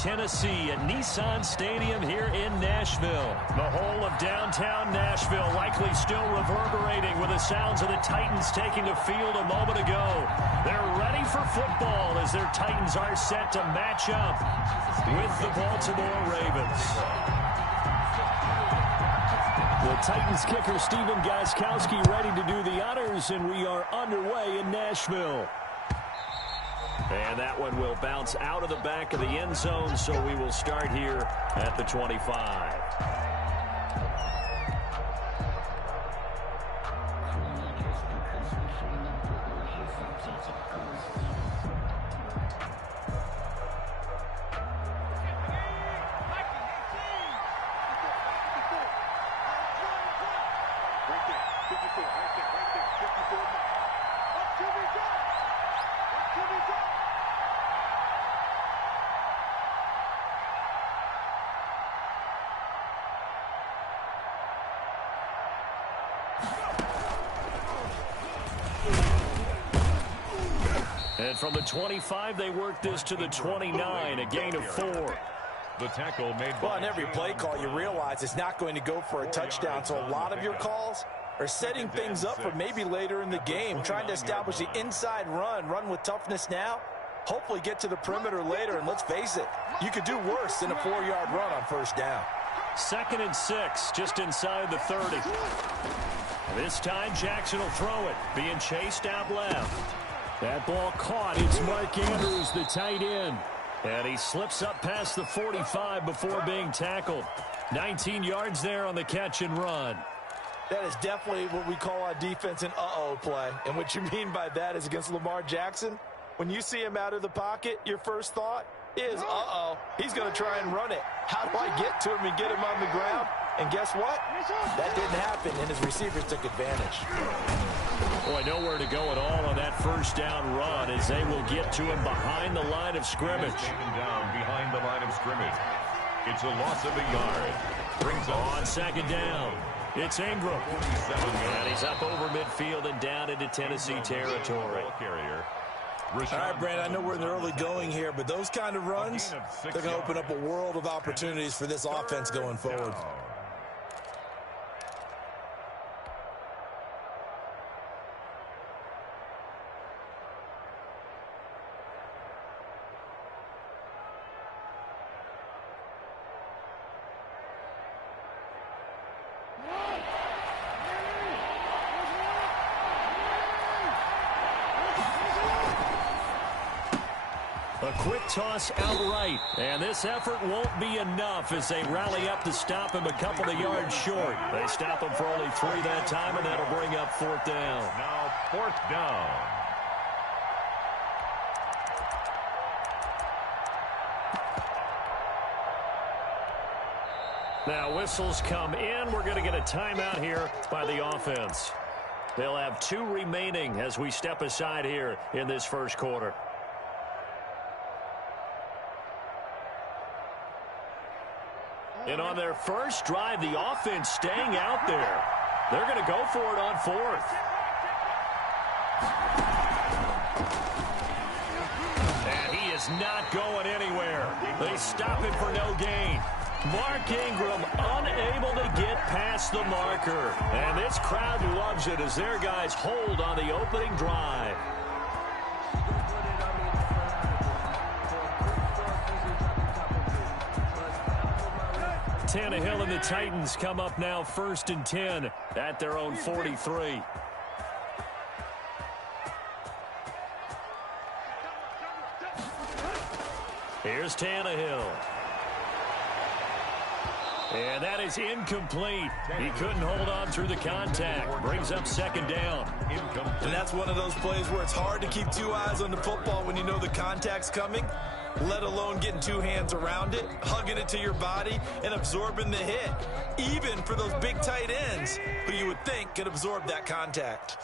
Tennessee at Nissan Stadium here in Nashville. The whole of downtown Nashville likely still reverberating with the sounds of the Titans taking the field a moment ago. They're ready for football as their Titans are set to match up with the Baltimore Ravens. The Titans kicker Stephen Gostkowski ready to do the honors, and we are underway in Nashville. And that one will bounce out of the back of the end zone, so we will start here at the 25. And from the 25, they work this to the 29, a gain of 4. The tackle made by... Well, on every play call, you realize it's not going to go for a touchdown, so a lot of your calls are setting things up for maybe later in the game, trying to establish the inside run with toughness now, hopefully get to the perimeter later, and let's face it, you could do worse than a 4-yard run on first down. 2nd and 6, just inside the 30. This time, Jackson will throw it, being chased out left. That ball caught. It's Mark Andrews, the tight end. And he slips up past the 45 before being tackled. 19 yards there on the catch and run. That is definitely what we call on defense an uh-oh play. And what you mean by that is against Lamar Jackson, when you see him out of the pocket, your first thought is, uh-oh, he's going to try and run it. How do I get to him and get him on the ground? And guess what? That didn't happen, and his receivers took advantage. Boy, nowhere to go at all on that first down run as they will get to him behind the line of scrimmage. Down behind the line of scrimmage. It's a loss of a yard. Brings on 2nd down. It's Ingram. And he's up over midfield and down into Tennessee territory. All right, Brandon, I know we're in the early going here, but those kind of runs, they're going to open up a world of opportunities for this offense going forward. A quick toss outright, and this effort won't be enough as they rally up to stop him a couple of yards short. They stop him for only 3 that time, and that'll bring up 4th down. Now 4th down. Now whistles come in. We're going to get a timeout here by the offense. They'll have 2 remaining as we step aside here in this first quarter. And on their first drive, the offense staying out there. They're going to go for it on 4th. And he is not going anywhere. They stop it for no gain. Mark Ingram unable to get past the marker. And this crowd loves it as their guys hold on the opening drive. Tannehill and the Titans come up now 1st and 10 at their own 43. Here's Tannehill. And that is incomplete. He couldn't hold on through the contact. Brings up 2nd down. And that's one of those plays where it's hard to keep 2 eyes on the football when you know the contact's coming, let alone getting 2 hands around it, hugging it to your body, and absorbing the hit. Even for those big tight ends who you would think could absorb that contact.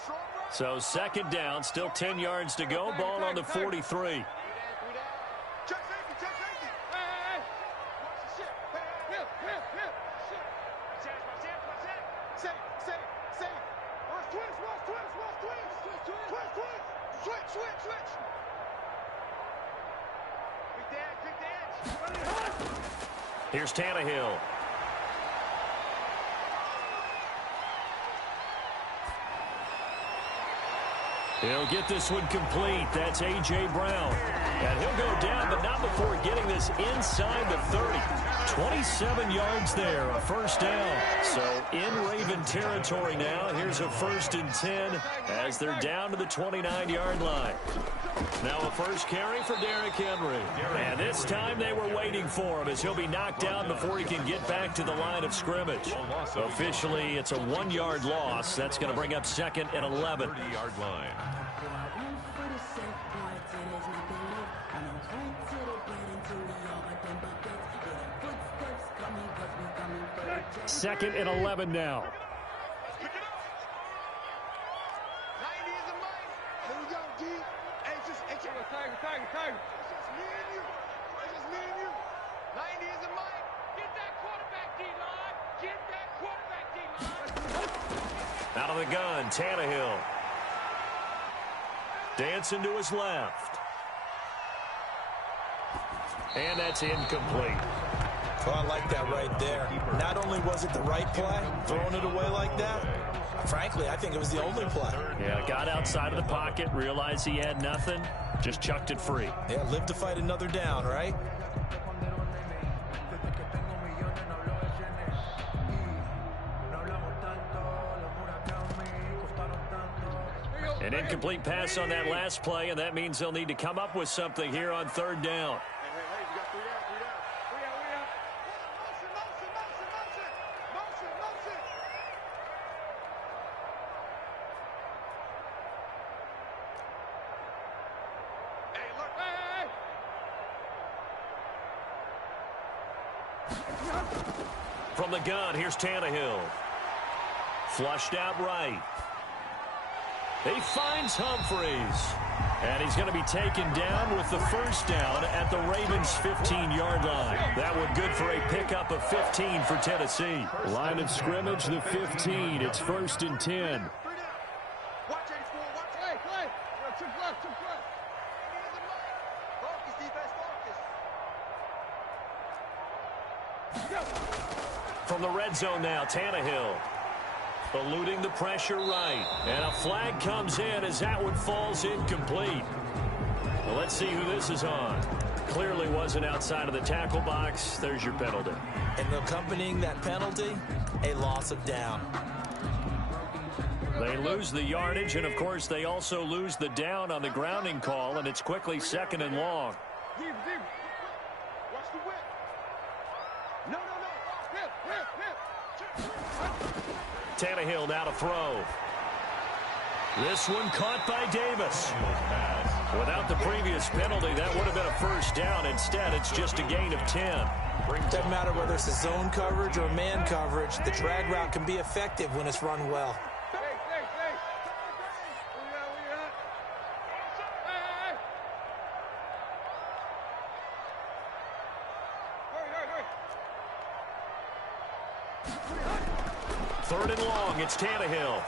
So 2nd down, still 10 yards to go. Ball on the 43. Here's Tannehill. He'll get this one complete. That's A.J. Brown. And he'll go down, but not before getting this inside the 30. 27 yards there, a first down. So in Raven territory now. Here's a 1st and 10 as they're down to the 29-yard line. Now a first carry for Derrick Henry. And this time they were waiting for him as he'll be knocked down before he can get back to the line of scrimmage. Officially, it's a 1-yard loss. That's going to bring up 2nd and 11. 30-yard line. 2nd and 11 now. Out of the gun, Tannehill. Dancing to his left. And that's incomplete. Oh, I like that right there. Not only was it the right play, throwing it away like that, frankly, I think it was the only play. Yeah, got outside of the pocket, realized he had nothing, just chucked it free. Yeah, live to fight another down, right? An incomplete pass on that last play, and that means they'll need to come up with something here on 3rd down. From the gun, here's Tannehill. Flushed out right. He finds Humphries. And he's going to be taken down with the first down at the Ravens' 15-yard line. That one good for a pickup of 15 for Tennessee. Line of scrimmage, the 15. It's 1st and 10. From the red zone now, Tannehill. Eluding the pressure right. And a flag comes in as that one falls incomplete. Well, let's see who this is on. Clearly wasn't outside of the tackle box. There's your penalty. And accompanying that penalty, a loss of down. They lose the yardage, and, of course, they also lose the down on the grounding call, and it's quickly 2nd and long. Watch the whip. No. Tannehill now to throw. This one caught by Davis. Without the previous penalty, that would have been a first down. Instead, it's just a gain of 10. Doesn't matter whether it's a zone coverage or man coverage, the drag route can be effective when it's run well. Third and long, it's Tannehill.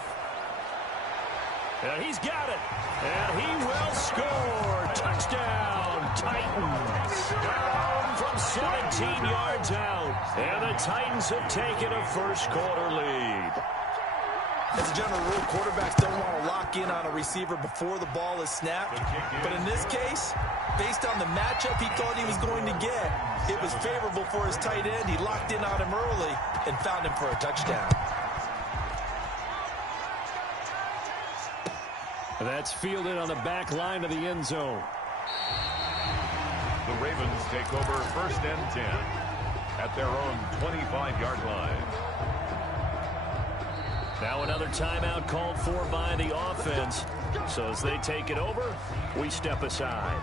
And he's got it. And he will score. Touchdown, Titans. From 17 yards out. And the Titans have taken a first-quarter lead. As a general rule, quarterbacks don't want to lock in on a receiver before the ball is snapped. But in this case, based on the matchup he thought he was going to get, it was favorable for his tight end. He locked in on him early and found him for a touchdown. That's fielded on the back line of the end zone. The Ravens take over 1st and 10 at their own 25-yard line. Now another timeout called for by the offense. So as they take it over, we step aside.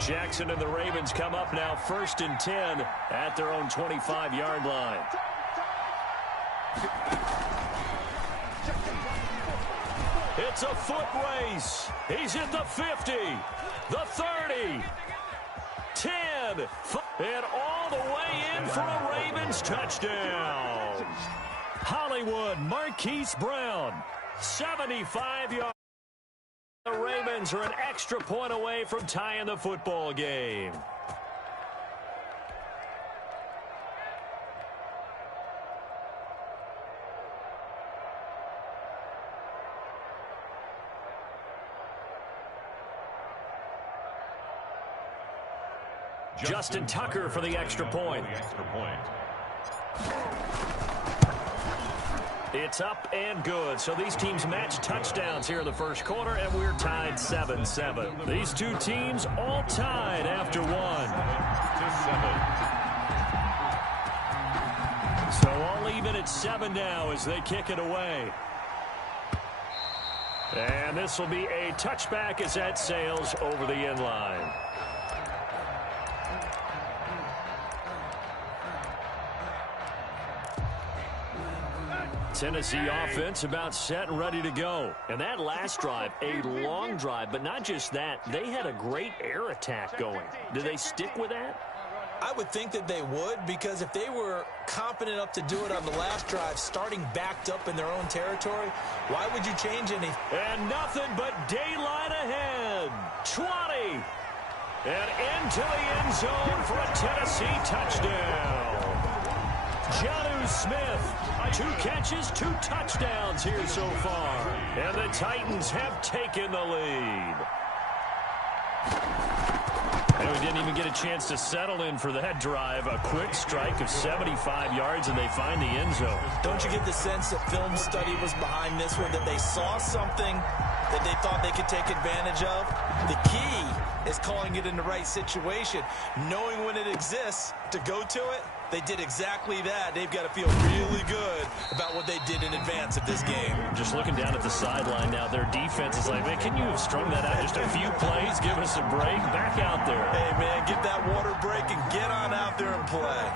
Jackson and the Ravens come up now 1st and 10 at their own 25-yard line. It's a foot race. He's at the 50, the 30, 10, and all the way in for a Ravens touchdown. Hollywood, Marquise Brown. 75 yards. The Ravens are an extra point away from tying the football game. Justin Tucker for the extra point. It's up and good. So these teams match touchdowns here in the first quarter, and we're tied 7-7. These two teams all tied after one. 7. So all even at 7 now as they kick it away. And this will be a touchback as that sails over the end line. Tennessee offense about set and ready to go. And that last drive, a long drive, but not just that. They had a great air attack going. Do they stick with that? I would think that they would, because if they were confident enough to do it on the last drive, starting backed up in their own territory, why would you change anything? And nothing but daylight ahead. 20. And into the end zone for a Tennessee touchdown. Jonnu Smith, 2 catches, 2 touchdowns here so far. And the Titans have taken the lead. And we didn't even get a chance to settle in for that drive. A quick strike of 75 yards, and they find the end zone. Don't you get the sense that film study was behind this one, that they saw something that they thought they could take advantage of? The key is calling it in the right situation, knowing when it exists to go to it. They did exactly that. They've got to feel really good about what they did in advance of this game. Just looking down at the sideline now, their defense is like, man, can you have strung that out just a few plays? Give us a break. Back out there. Hey, man, get that water break and get on out there and play.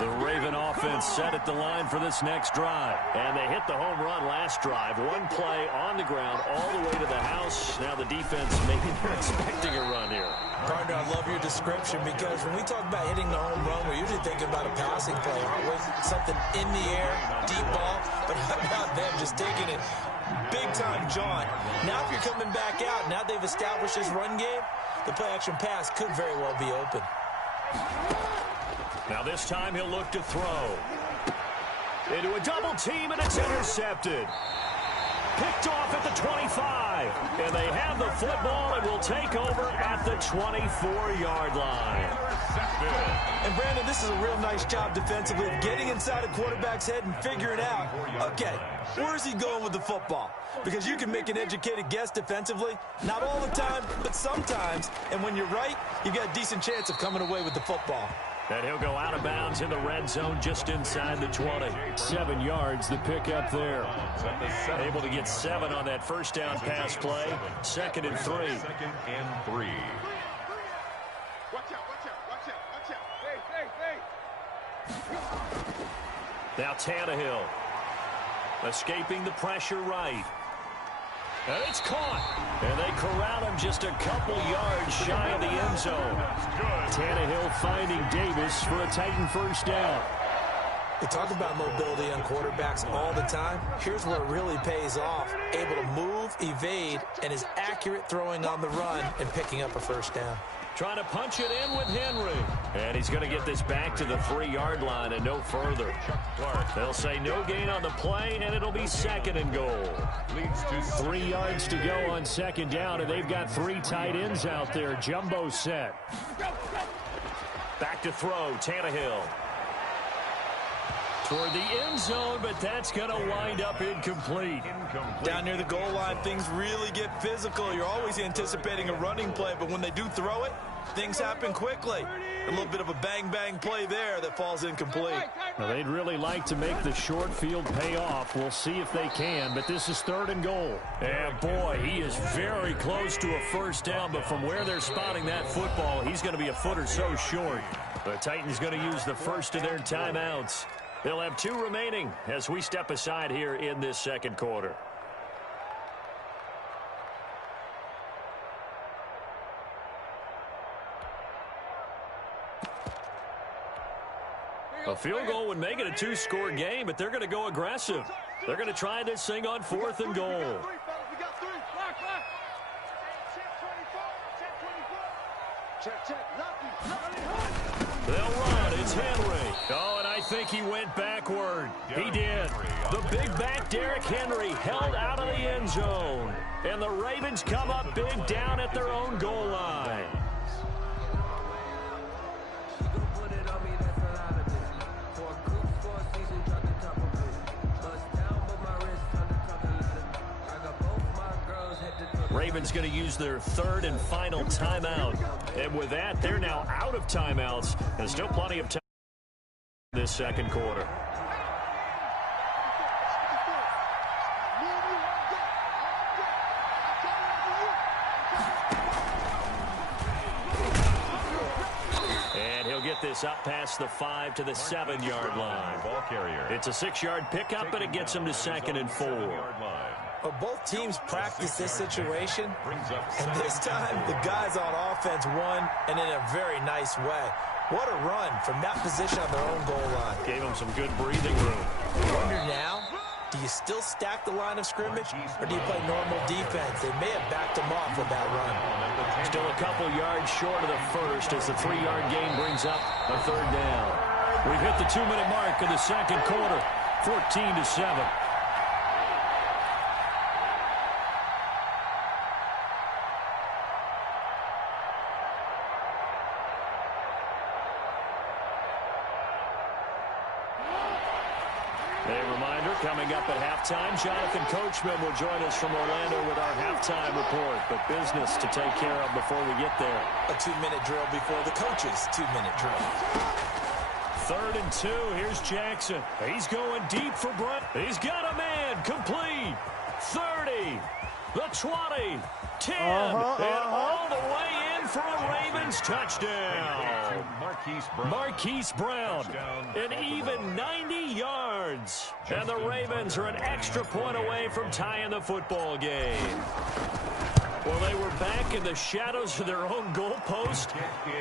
The Raven offense set at the line for this next drive. And they hit the home run last drive. One play on the ground all the way to the house. Now the defense, maybe they're expecting a run here. Partner, I love your description, because when we talk about hitting the home run, we're usually thinking about a passing play, aren't we? Something in the air, deep ball, but how about them just taking it big time, John? Now if you're coming back out, now they've established this run game, the play-action pass could very well be open. Now this time he'll look to throw. Into a double team, and it's intercepted. Picked off at the 25. And they have the football and will take over at the 24-yard line. And Brandon, this is a real nice job defensively of getting inside a quarterback's head and figuring out, okay, where's he going with the football? Because you can make an educated guess defensively, not all the time, but sometimes. And when you're right, you've got a decent chance of coming away with the football. And he'll go out of bounds in the red zone just inside the 20. 7 yards the pick up there. Able to get 7 on that first down pass play. 2nd and 3. 2nd and 3. Watch out. Hey. Now Tannehill. Escaping the pressure right. And it's caught. And they corral him just a couple yards shy of the end zone. Tannehill finding Davis for a Titan first down. We talk about mobility on quarterbacks all the time. Here's where it really pays off. Able to move, evade, and is accurate throwing on the run and picking up a first down. Trying to punch it in with Henry. And he's going to get this back to the 3-yard line and no further. They'll say no gain on the play, and it'll be 2nd and goal. 3 yards to go on 2nd down, and they've got 3 tight ends out there. Jumbo set. Back to throw, Tannehill. Toward the end zone, but that's going to wind up incomplete. Down near the goal line, things really get physical. You're always anticipating a running play, but when they do throw it, things happen quickly. A little bit of a bang-bang play there that falls incomplete. Now, they'd really like to make the short field pay off. We'll see if they can, but this is 3rd and goal. And, boy, he is very close to a first down, but from where they're spotting that football, he's going to be a foot or so short. The Titans going to use the first of their timeouts. They'll have 2 remaining as we step aside here in this 2nd quarter. A A field goal would make it a two-score game, but they're going to go aggressive. They're going to try this thing on 4th and goal. They'll run. It's Henry. Oh, and I think he went backward. He did. The big back Derrick Henry held out of the end zone. And the Ravens come up big down at their own goal line. Ravens going to use their 3rd and final timeout. And with that, they're now out of timeouts. And still plenty of time in this second quarter. And he'll get this up past the 5 to the 7-yard line. Ball carrier. It's a 6-yard pickup, and it gets him to 2nd and 4. Well, both teams practice this situation, and this time the guys on offense won, and in a very nice way. What a run from that position on their own goal line. Gave them some good breathing room. I wonder now, do you still stack the line of scrimmage, or do you play normal defense? They may have backed them off with that run. Still a couple yards short of the first as the 3-yard gain brings up a 3rd down. We've hit the 2-minute mark of the second quarter, 14-7. Coming up at halftime, Jonathan Coachman will join us from Orlando with our halftime report. But business to take care of before we get there. A 2-minute drill before the coach's 2-minute drill. 3rd and 2. Here's Jackson. He's going deep for Bryant. He's got a man. Complete. 30. The 20. 10. And all the way in for a Ravens touchdown. Marquise Brown. An even 90 yards. And the Ravens are an extra point away from tying the football game. Well, they were back in the shadows of their own goalpost,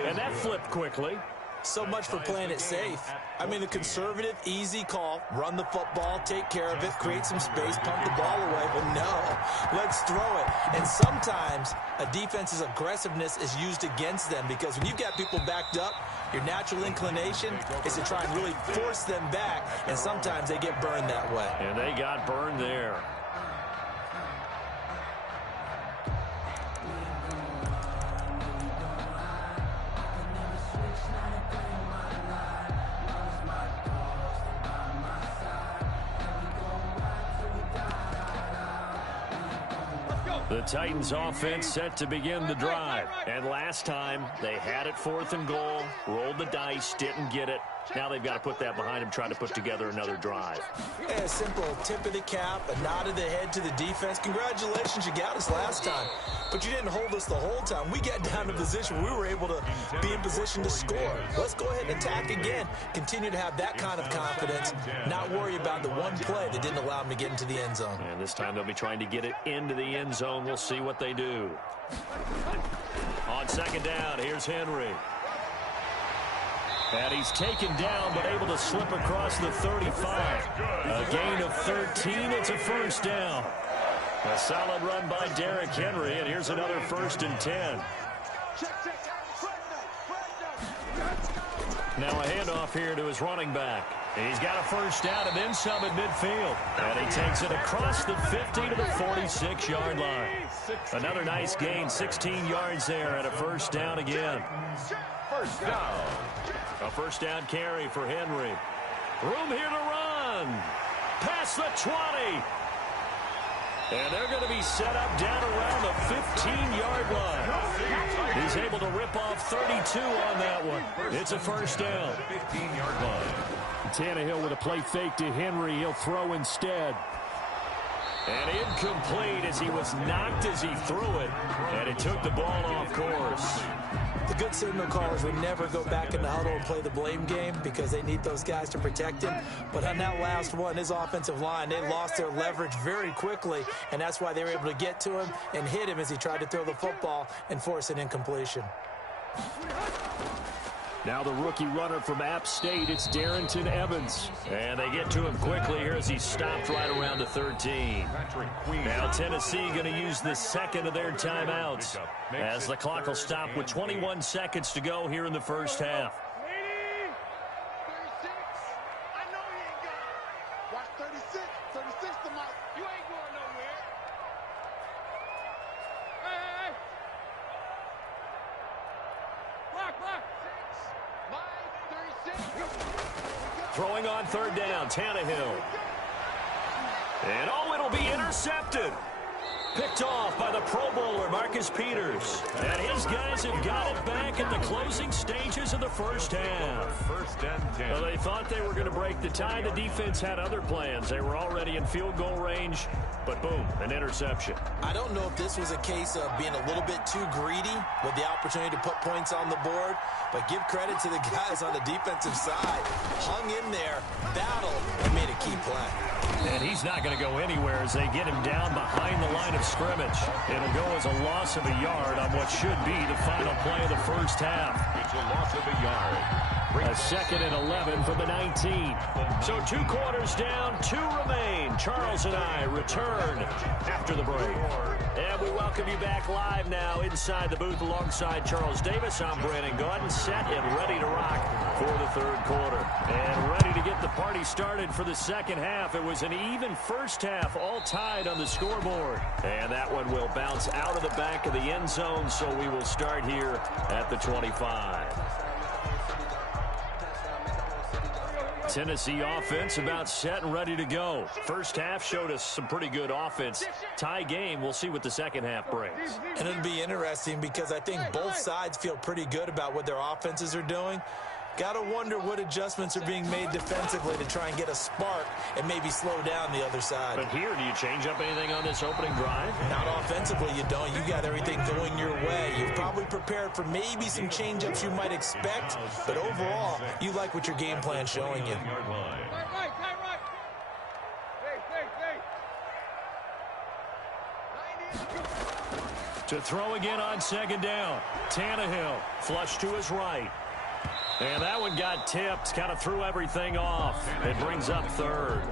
and that flipped quickly. So much for playing it safe. I mean, the conservative, easy call, run the football, take care of it, create some space, pump the ball away. But no, let's throw it. And sometimes a defense's aggressiveness is used against them because when you've got people backed up, your natural inclination is to try and really force them back, and sometimes they get burned that way. And they got burned there. The Titans offense set to begin the drive. And last time, they had it 4th and goal, rolled the dice, didn't get it. Now they've got to put that behind them, try to put together another drive. Yeah, a simple tip of the cap, a nod of the head to the defense. Congratulations, you got us last time. But you didn't hold us the whole time. We got down to position. We were able to be in position to score. Let's go ahead and attack again. Continue to have that kind of confidence. Not worry about the one play that didn't allow them to get into the end zone. And this time they'll be trying to get it into the end zone. We'll see what they do. On 2nd down, here's Henry. And he's taken down, but able to slip across the 35. A gain of 13. It's a 1st down. A solid run by Derrick Henry, and here's another 1st and 10. Now a handoff here to his running back. He's got a 1st down and then some at midfield. And he takes it across the 50 to the 46-yard line. Another nice gain, 16 yards there, and a 1st down again. 1st down. A 1st down carry for Henry. Room here to run. Past the 20. And they're going to be set up down around the 15-yard line. He's able to rip off 32 on that one. It's a 1st down. 15-yard line. Tannehill with a play fake to Henry. He'll throw instead. And incomplete as he was knocked as he threw it. And it took the ball off course. The good signal callers would never go back in the huddle and play the blame game because they need those guys to protect him. But on that last one, his offensive line, they lost their leverage very quickly, and that's why they were able to get to him and hit him as he tried to throw the football and force an incompletion. Now the rookie runner from App State, it's Darrington Evans. And they get to him quickly here as he stopped right around the 13. Now Tennessee going to use the second of their timeouts as the clock will stop with 21 seconds to go here in the first half. Throwing on third down, Tannehill. And it'll be intercepted. Picked off by the Pro Bowler, Marcus Peters. And his guys have got it back in the closing stages of the first half. First and 10. Well, they thought they were going to break the tie. The defense had other plans. They were already in field goal range, but boom, an interception. I don't know if this was a case of being a little bit too greedy with the opportunity to put points on the board, but give credit to the guys on the defensive side. Hung in there, battled, and made a key play. And he's not going to go anywhere as they get him down behind the line of scrimmage. It'll go as a loss of a yard on what should be the final play of the first half. It's a loss of a yard. A second and 11 from the 19. So 2 quarters down, 2 remain. Charles and I return after the break. And we welcome you back live now inside the booth alongside Charles Davis. I'm Brandon Gaudin, set and ready to rock for the third quarter. And ready to get the party started for the second half. It was an even first half, all tied on the scoreboard. And that one will bounce out of the back of the end zone, so we will start here at the 25. Tennessee offense about set and ready to go. First half showed us some pretty good offense. Tie game, we'll see what the second half brings. And it'll be interesting because I think both sides feel pretty good about what their offenses are doing. Got to wonder what adjustments are being made defensively to try and get a spark and maybe slow down the other side. But here, do you change up anything on this opening drive? Not offensively, you don't. You got everything going your way. You've probably prepared for maybe some change-ups you might expect, but overall, you like what your game plan's showing you. To throw again on second down. Tannehill, flush to his right. And that one got tipped, kind of threw everything off. It brings up third.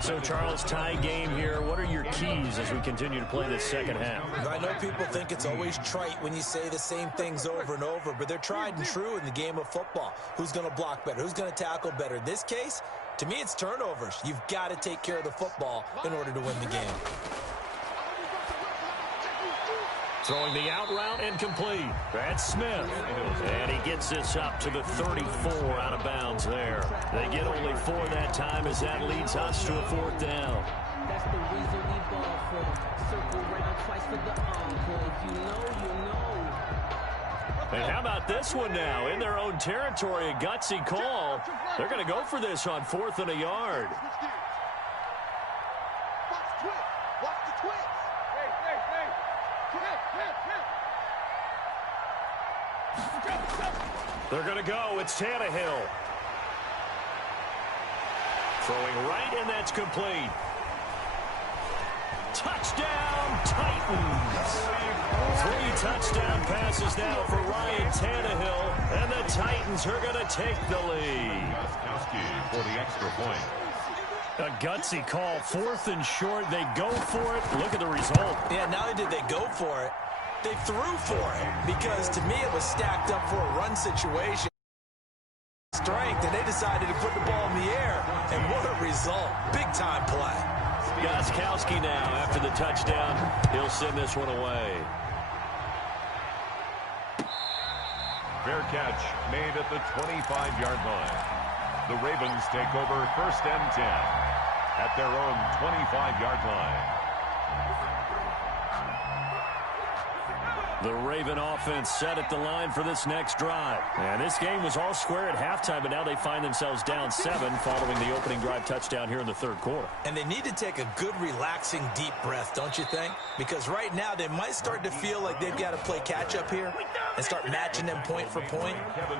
So, Charles, tie game here. What are your keys as we continue to play this second half? I know people think it's always trite when you say the same things over and over, but they're tried and true in the game of football. Who's going to block better? Who's going to tackle better? In this case, to me, it's turnovers. You've got to take care of the football in order to win the game. Throwing the out route and complete. That's Smith. And he gets this up to the 34 out of bounds there. They get only 4 that time as that leads us to a 4th down. That's the reason we ball for. Circle round twice for the encore. If you know, you know. And how about this one now? In their own territory, a gutsy call. They're going to go for this on 4th and a yard. They're going to go. It's Tannehill. Throwing right, and that's complete. Touchdown, Titans. 3 touchdown passes now for Ryan Tannehill, and the Titans are going to take the lead. For the extra point. A gutsy call, 4th and short. They go for it. Look at the result. Yeah, not only did they go for it, they threw for it, because to me it was stacked up for a run situation. Strength, and they decided to put the ball in the air, and what a result. Big-time play. Gostkowski now, after the touchdown, he'll send this one away. Fair catch made at the 25-yard line. The Ravens take over 1st and 10 at their own 25-yard line. The Raven offense set at the line for this next drive. And this game was all square at halftime, but now they find themselves down 7 following the opening drive touchdown here in the 3rd quarter. And they need to take a good, relaxing, deep breath, don't you think? Because right now they might start to feel like they've got to play catch-up here and start matching them point for point.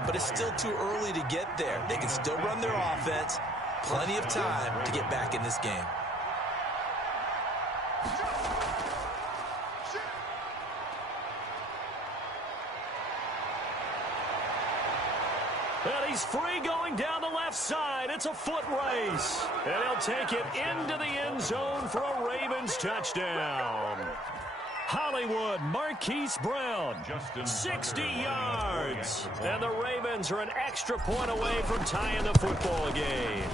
But it's still too early to get there. They can still run their offense. Plenty of time to get back in this game. He's free going down the left side. It's a foot race. And he'll take it into the end zone for a Ravens touchdown. Hollywood, Marquise Brown, 60 yards. And the Ravens are an extra point away from tying the football game.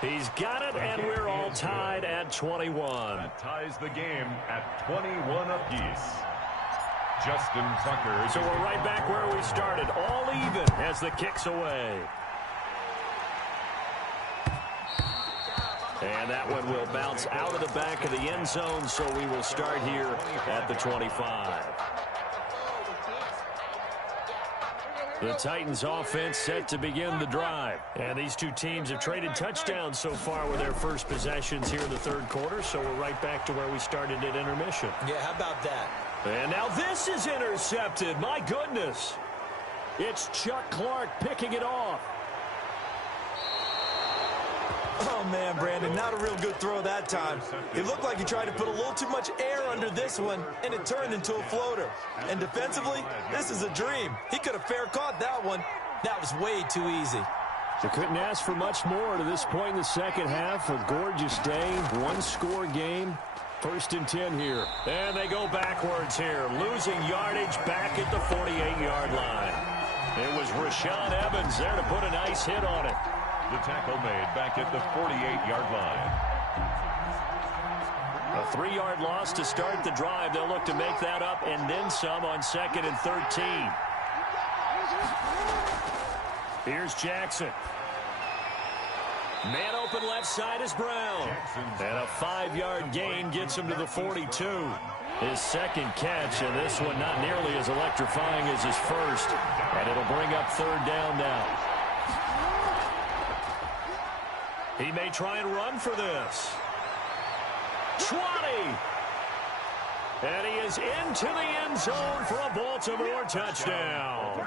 He's got it, and we're all tied at 21. That ties the game at 21 apiece. Justin Tucker. So we're right back where we started, all even as the kick's away. And that one will bounce out of the back of the end zone, so we will start here at the 25. The Titans offense set to begin the drive. And these two teams have traded touchdowns so far with their first possessions here in the third quarter, so we're right back to where we started at intermission. Yeah, how about that? And now this is intercepted. My goodness. It's Chuck Clark picking it off. Oh, man, Brandon, not a real good throw that time. It looked like he tried to put a little too much air under this one, and it turned into a floater. And defensively, this is a dream. He could have fair caught that one. That was way too easy. They couldn't ask for much more to this point in the second half. A gorgeous day, one-score game. 1st and 10 here. And they go backwards here, losing yardage back at the 48-yard line. It was Rashaan Evans there to put a nice hit on it. The tackle made back at the 48-yard line. A 3-yard loss to start the drive. They'll look to make that up and then some on 2nd and 13. Here's Jackson. Man open left side is Brown. And a 5-yard gain gets him to the 42. His second catch, and this one not nearly as electrifying as his first. And it'll bring up 3rd down now. He may try and run for this. 20. And he is into the end zone for a Baltimore touchdown.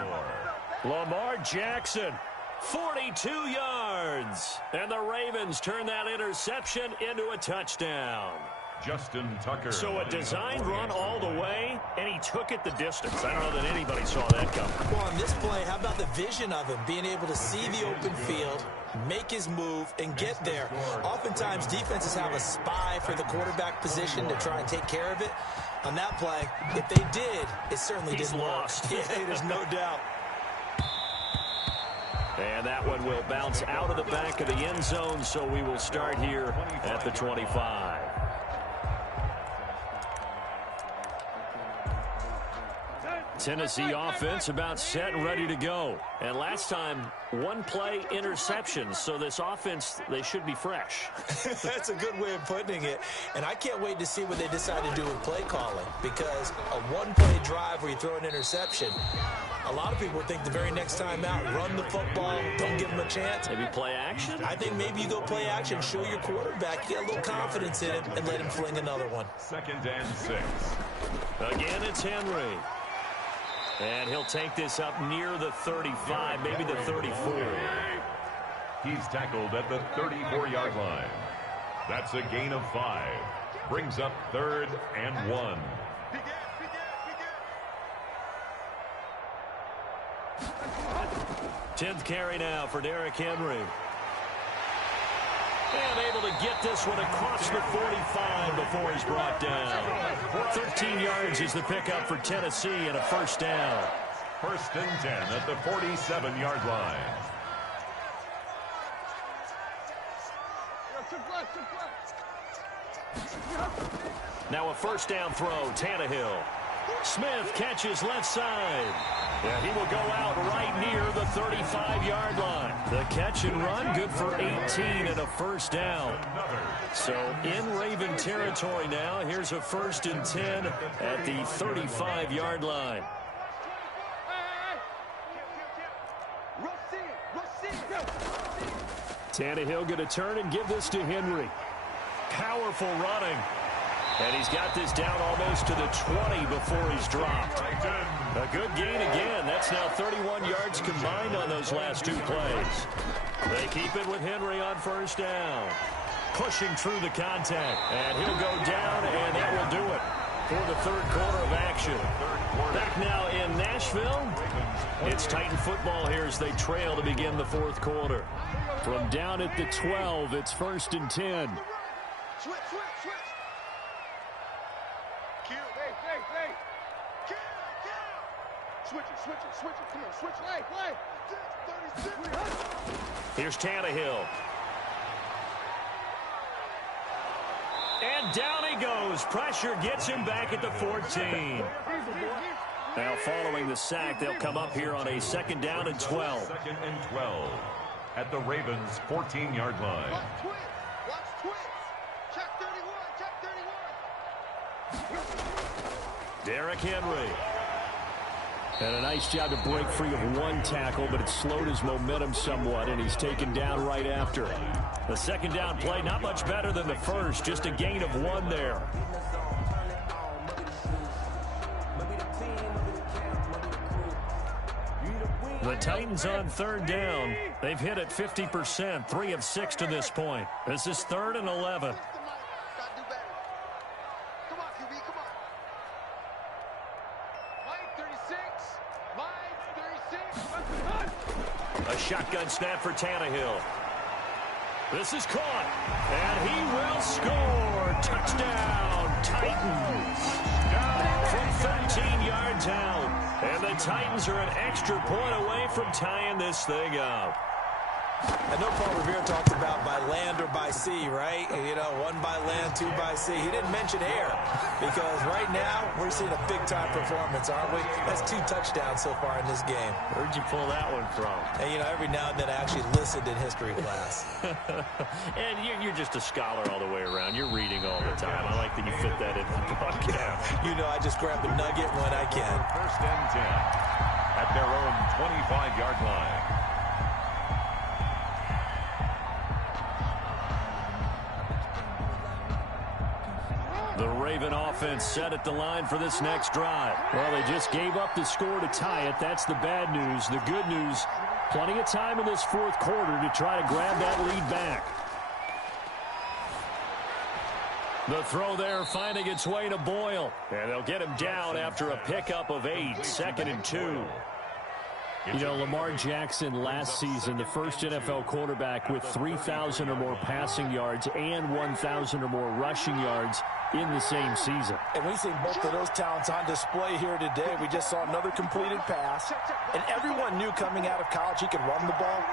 Lamar Jackson, 42 yards. And the Ravens turn that interception into a touchdown. Justin Tucker. So a designed run all the way, and he took it the distance. I don't know that anybody saw that coming. Well, on this play, how about the vision of him, being able to see the open field, make his move, and get there. Oftentimes, defenses have a spy for the quarterback position to try and take care of it. On that play, if they did, it certainly didn't work. Yeah, there's no doubt. And that one will bounce out of the back of the end zone, so we will start here at the 25. Tennessee offense about set and ready to go. And last time, one play interception. So this offense, they should be fresh. That's a good way of putting it. And I can't wait to see what they decide to do with play calling. Because a one-play drive where you throw an interception, a lot of people think the very next time out, run the football, don't give them a chance. Maybe play action? I think maybe you go play action, show your quarterback, get a little confidence in him, and let him fling another one. 2nd and 6. Again, it's Henry. And he'll take this up near the 35, maybe the 34. He's tackled at the 34-yard line. That's a gain of 5. Brings up 3rd and 1. 10th carry now for Derrick Henry. And able to get this one across the 45 before he's brought down. 13 yards is the pickup for Tennessee and a 1st down. 1st and 10 at the 47-yard line. Now a 1st down throw, Tannehill. Smith catches left side. Yeah, he will go out right near the 35-yard line. The catch and run, good for 18 and a 1st down. So in Raven territory now, here's a 1st and 10 at the 35-yard line. Tannehill going to turn and give this to Henry. Powerful running. And he's got this down almost to the 20 before he's dropped. A good gain again. That's now 31 yards combined on those last 2 plays. They keep it with Henry on 1st down. Pushing through the contact. And he'll go down, and that will do it. for the third quarter of action. Back now in Nashville. It's Titan football here as they trail to begin the fourth quarter. From down at the 12, it's 1st and 10. Switch. Kill. Hey. Kill. Switch it. Come on, switch it. Play. 36. Here's Tannehill. And down he goes. Pressure gets him back at the 14. Now following the sack, they'll come up here on a 2nd down and 12. 2nd and 12 at the Ravens' 14-yard line. Watch twins. Check 31. Derrick Henry. And a nice job to break free of one tackle, but it slowed his momentum somewhat, and he's taken down right after. The 2nd down play, not much better than the first, just a gain of 1 there. The Titans on 3rd down. They've hit it 50%, 3 of 6 to this point. This is 3rd and 11. A shotgun snap for Tannehill. This is caught, and he will score. Touchdown, Titans. From 13 yards out. And the Titans are an extra point away from tying this thing up. I know Paul Revere talks about by land or by sea, right? You know, 1 by land, 2 by sea. He didn't mention air because right now we're seeing a big-time performance, aren't we? That's 2 touchdowns so far in this game. Where'd you pull that one from? And, you know, every now and then I actually listened in history class. And you're just a scholar all the way around. You're reading all the time. I like that you fit that in the broadcast. You know, I just grab a nugget when I can. 1st and 10 at their own 25-yard line. The Raven offense set at the line for this next drive. Well, they just gave up the score to tie it. That's the bad news. The good news, plenty of time in this 4th quarter to try to grab that lead back. The throw there finding its way to Boyle. And they'll get him down after a pickup of 8, 2nd and 2. You know, Lamar Jackson last season, the first NFL quarterback with 3,000 or more passing yards and 1,000 or more rushing yards in the same season. And we've seen both of those talents on display here today. We just saw another completed pass, and everyone knew coming out of college he could run the ball.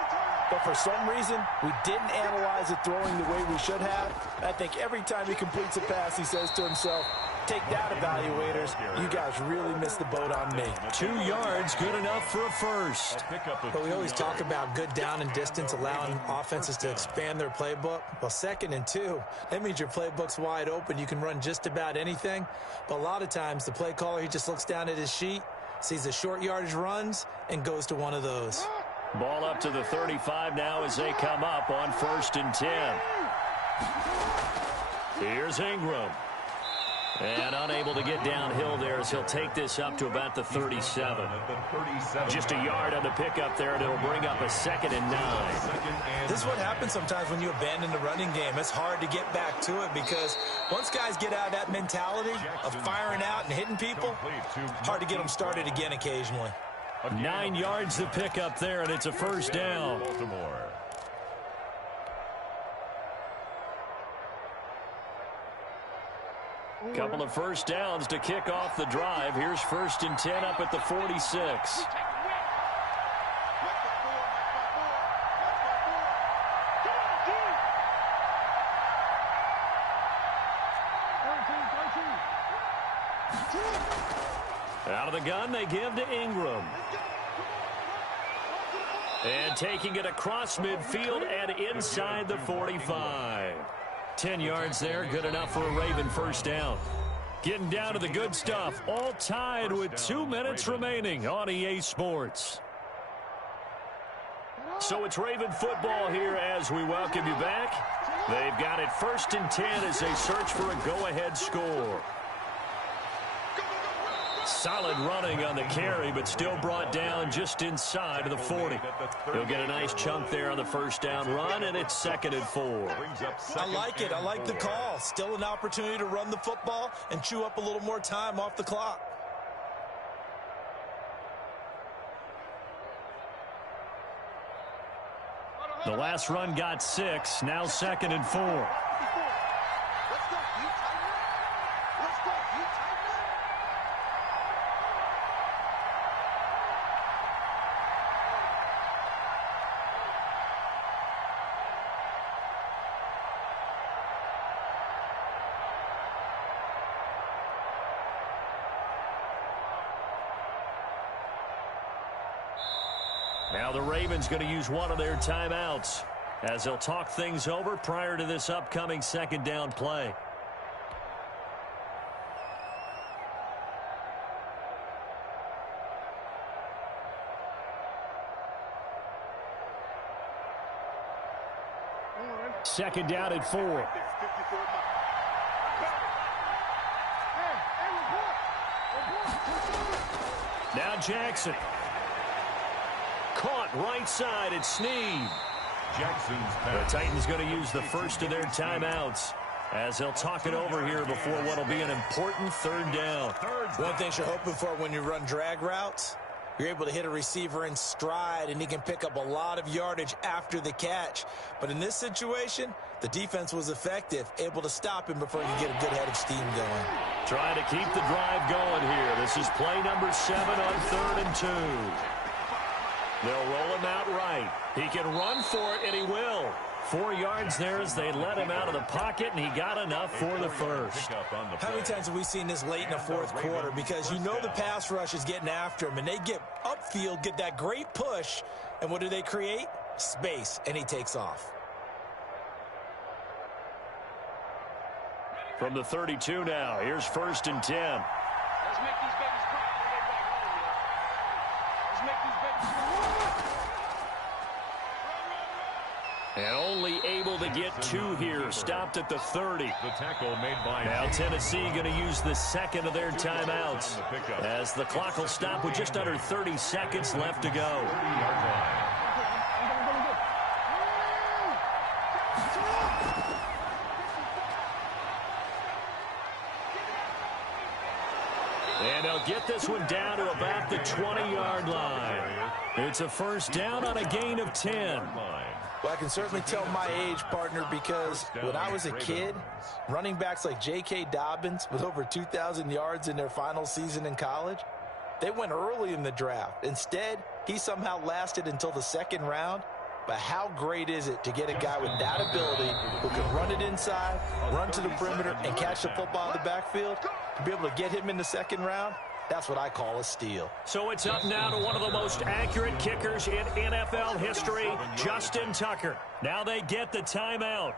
But for some reason, we didn't analyze it throwing the way we should have. I think every time he completes a pass, he says to himself, take that, evaluators. You guys really missed the boat on me. 2 yards, good enough for a first. But we always talk about good down and distance, allowing offenses to expand their playbook. Well, 2nd and 2, that means your playbook's wide open. You can run just about anything. But a lot of times, the play caller, he just looks down at his sheet, sees the short yardage runs, and goes to one of those. Ball up to the 35 now as they come up on 1st and 10. Here's Ingram. And unable to get downhill there as he'll take this up to about the 37. Just a yard on the pickup there, and it'll bring up a 2nd and 9. This is what happens sometimes when you abandon the running game. It's hard to get back to it because once guys get out of that mentality of firing out and hitting people, hard to get them started again occasionally. 9 yards to pick up there, and it's a 1st down. Couple of 1st downs to kick off the drive. Here's 1st and 10 up at the 46. Out of the gun, they give to Ingram. And taking it across midfield and inside the 45. 10 yards there, good enough for a Raven 1st down. Getting down to the good stuff, all tied with 2 minutes remaining on EA Sports. So it's Raven football here as we welcome you back. They've got it 1st and 10 as they search for a go-ahead score. Solid running on the carry, but still brought down just inside of the 40. He'll get a nice chunk there on the first down run, and it's 2nd and 4. I like it. I like the call. Still an opportunity to run the football and chew up a little more time off the clock. The last run got 6, now 2nd and 4. Now the Ravens going to use one of their timeouts as they'll talk things over prior to this upcoming 2nd down play. Second down at 4. Now Jackson. Caught right side at Snead. Jackson's pass. The Titans going to use the first of their timeouts as they'll talk it over here before what will be an important 3rd down. One thing you're hoping for when you run drag routes, you're able to hit a receiver in stride, and he can pick up a lot of yardage after the catch. But in this situation, the defense was effective, able to stop him before he could get a good head of steam going. Trying to keep the drive going here. This is play number 7 on 3rd and 2. They'll roll him out right. He can run for it, and he will. 4 yards there as they let him out of the pocket, and he got enough for the first. How many times have we seen this late in the 4th quarter? Because you know the pass rush is getting after him, and they get upfield, get that great push, and what do they create? Space, and he takes off. From the 32 now, here's 1st and 10. Let's make these babies cry when they back home, yo. Let's make these babies cry. And only able to get 2 here. Stopped at the 30. The tackle made by now Tennessee going to use the 2nd of their timeouts as the clock will stop with just under 30 seconds left to go. And they'll get this one down to about the 20-yard line. It's a 1st down on a gain of 10. Well, I can certainly tell my age, partner, because when I was a kid, running backs like J.K. Dobbins with over 2,000 yards in their final season in college, they went early in the draft. Instead, he somehow lasted until the 2nd round. But how great is it to get a guy with that ability who can run it inside, run to the perimeter, and catch the football in the backfield? To be able to get him in the 2nd round, that's what I call a steal. So it's up now to one of the most accurate kickers in NFL history, Justin Tucker. Now they get the timeout.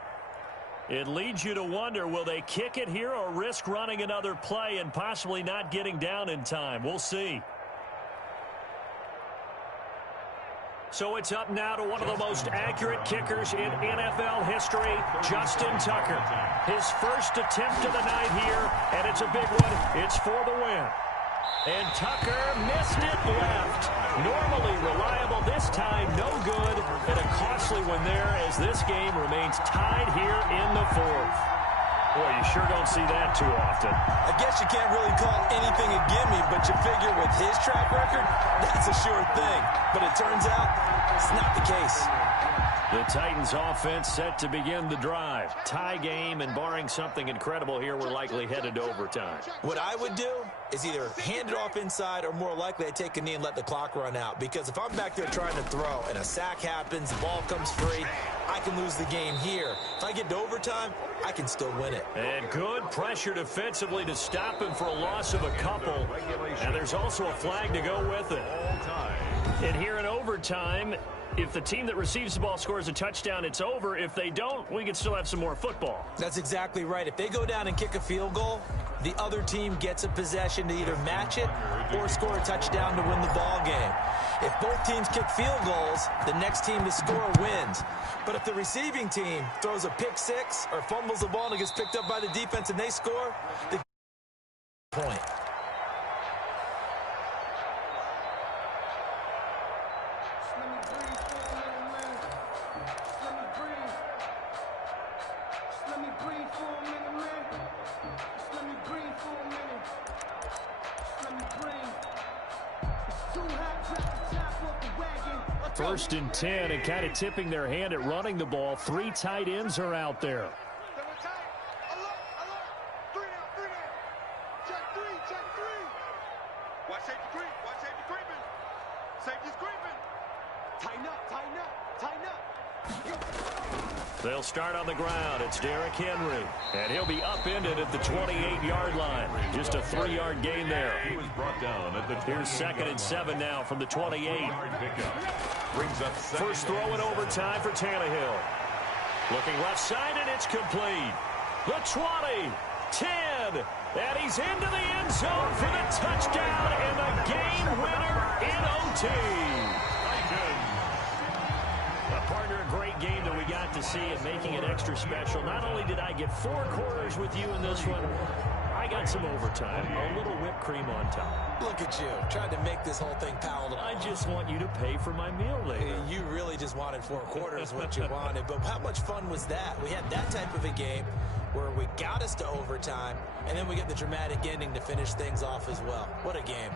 It leads you to wonder, will they kick it here or risk running another play and possibly not getting down in time? We'll see. So it's up now to one of the most accurate kickers in NFL history, Justin Tucker. His first attempt of the night here, and it's a big one. It's for the win. And Tucker missed it left. Normally reliable, this time no good. And a costly one there as this game remains tied here in the 4th. Boy, you sure don't see that too often. I guess you can't really call anything a gimme, but you figure with his track record, that's a sure thing. But it turns out it's not the case. The Titans offense set to begin the drive. Tie game, and barring something incredible here, we're likely headed to overtime. What I would do is either hand it off inside or more likely I take a knee and let the clock run out. Because if I'm back there trying to throw and a sack happens, the ball comes free, I can lose the game here. If I get to overtime, I can still win it. And good pressure defensively to stop him for a loss of a couple. And there's also a flag to go with it. And here in overtime, if the team that receives the ball scores a touchdown, it's over. If they don't, we can still have some more football. That's exactly right. If they go down and kick a field goal, the other team gets a possession to either match it or score a touchdown to win the ball game. If both teams kick field goals, the next team to score wins. But if the receiving team throws a pick six or fumbles the ball and it gets picked up by the defense and they score, the point. breathe for a minute, man. Just let me breathe for a minute. Just let me breathe. It's too hot, drop the top off the wagon. First and 10, and kind of tipping their hand at running the ball. 3 tight ends are out there. Watch safety creep. Watch safety creeping. Safety's creeping. Tighten up, tighten up, tighten up. They'll start on the ground. It's Derrick Henry, and he'll be upended at the 28-yard line. Just a 3-yard gain there. He was brought down at the Here's 2nd and 7 now from the 28. Brings up First throw in overtime for Tannehill. Looking left side, and it's complete. The 20, 10, and he's into the end zone for the touchdown and the game winner in OT. Partner, a great game that we got to see and making it extra special. Not only did I get 4 quarters with you in this one, I got some overtime, a little whipped cream on top. Look at you, tried to make this whole thing palatable. I just want you to pay for my meal later. You really just wanted 4 quarters, what you wanted. But how much fun was that? We had that type of a game where we got us to overtime, and then we get the dramatic ending to finish things off as well. What a game.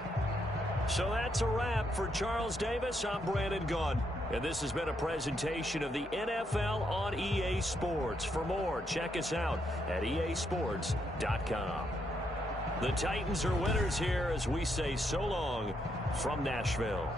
So that's a wrap for Charles Davis. I'm Brandon Gunn. And this has been a presentation of the NFL on EA Sports. For more, check us out at easports.com. The Titans are winners here as we say so long from Nashville.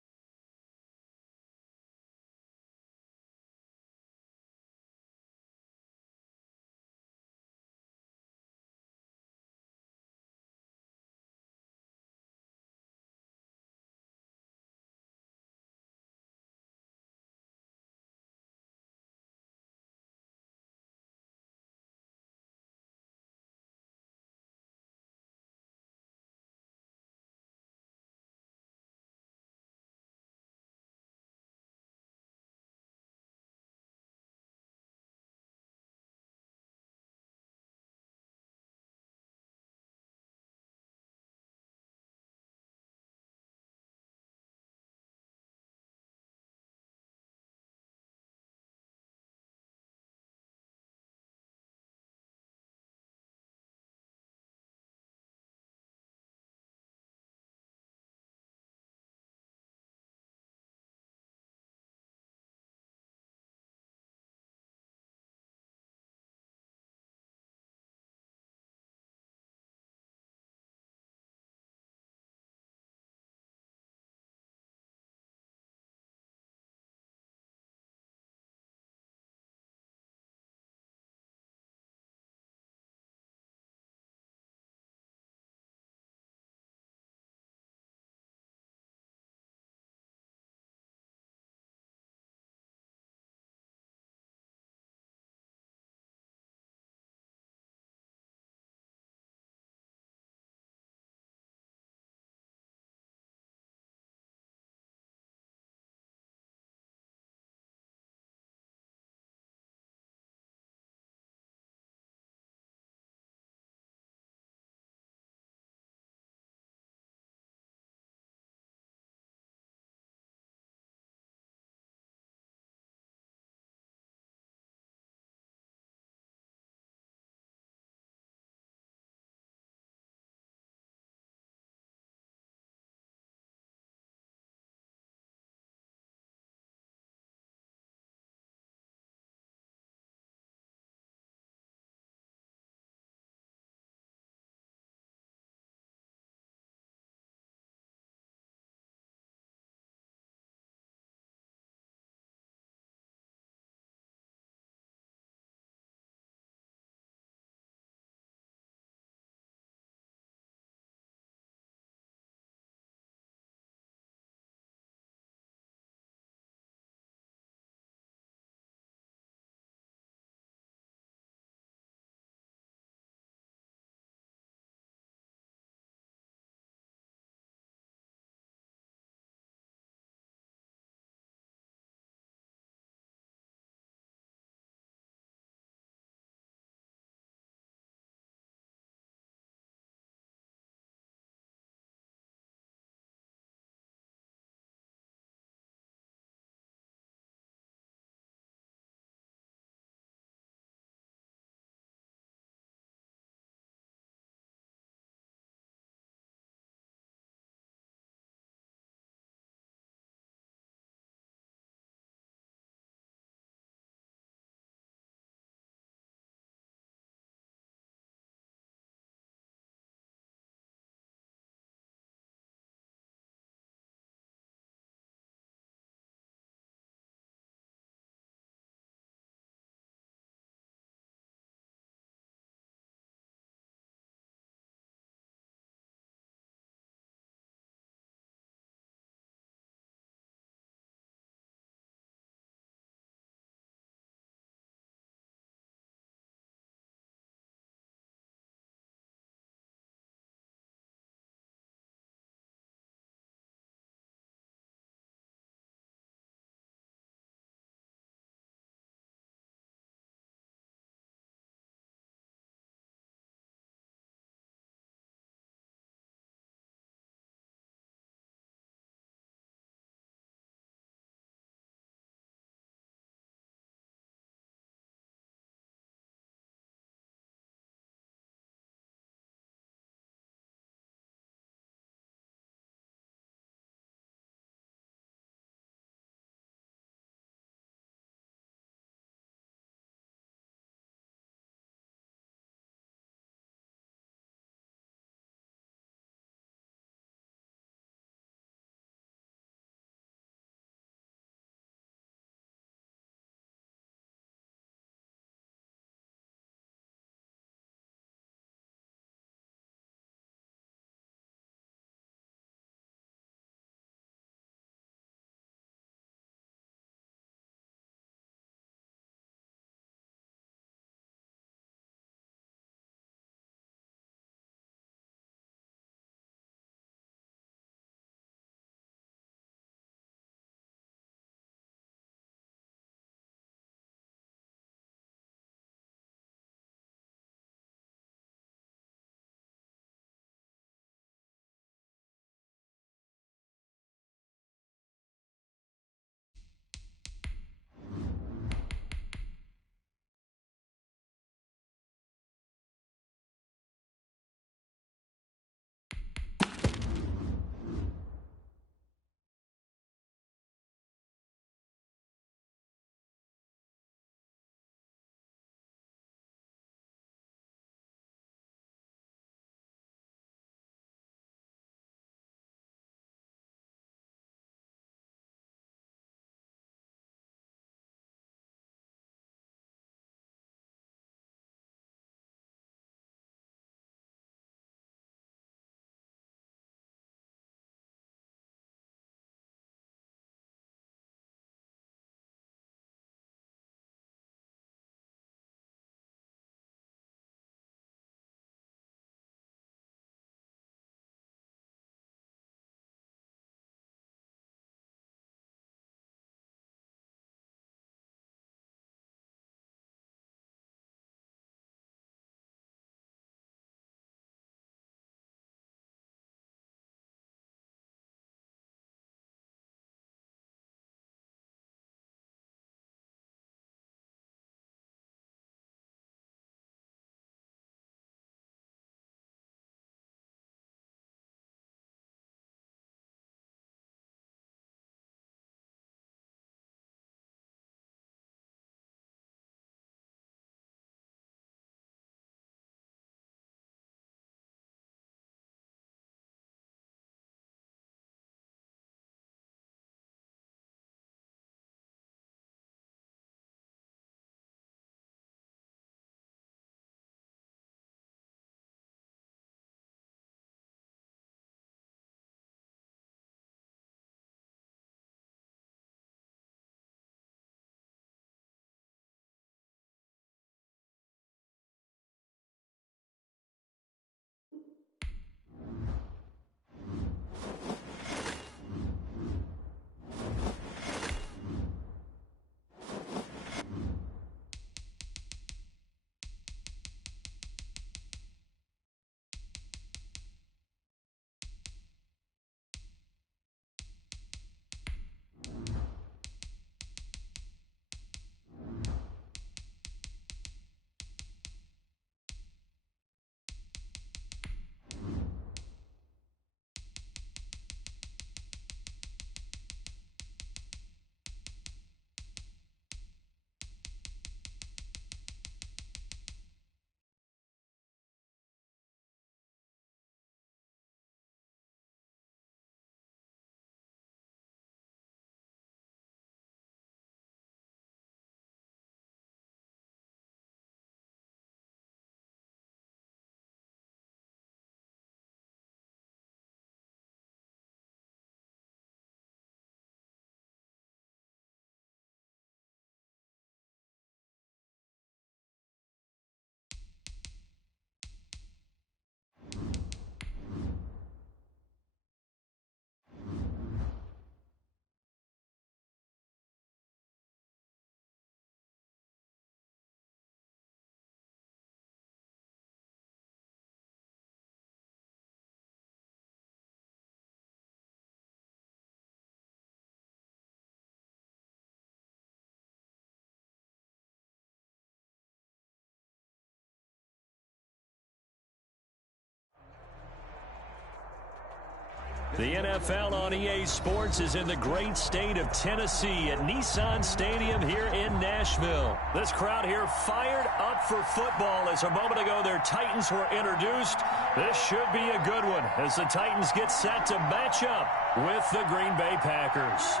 The NFL on EA Sports is in the great state of Tennessee at Nissan Stadium here in Nashville. This crowd here fired up for football as a moment ago their Titans were introduced. This should be a good one as the Titans get set to match up with the Green Bay Packers.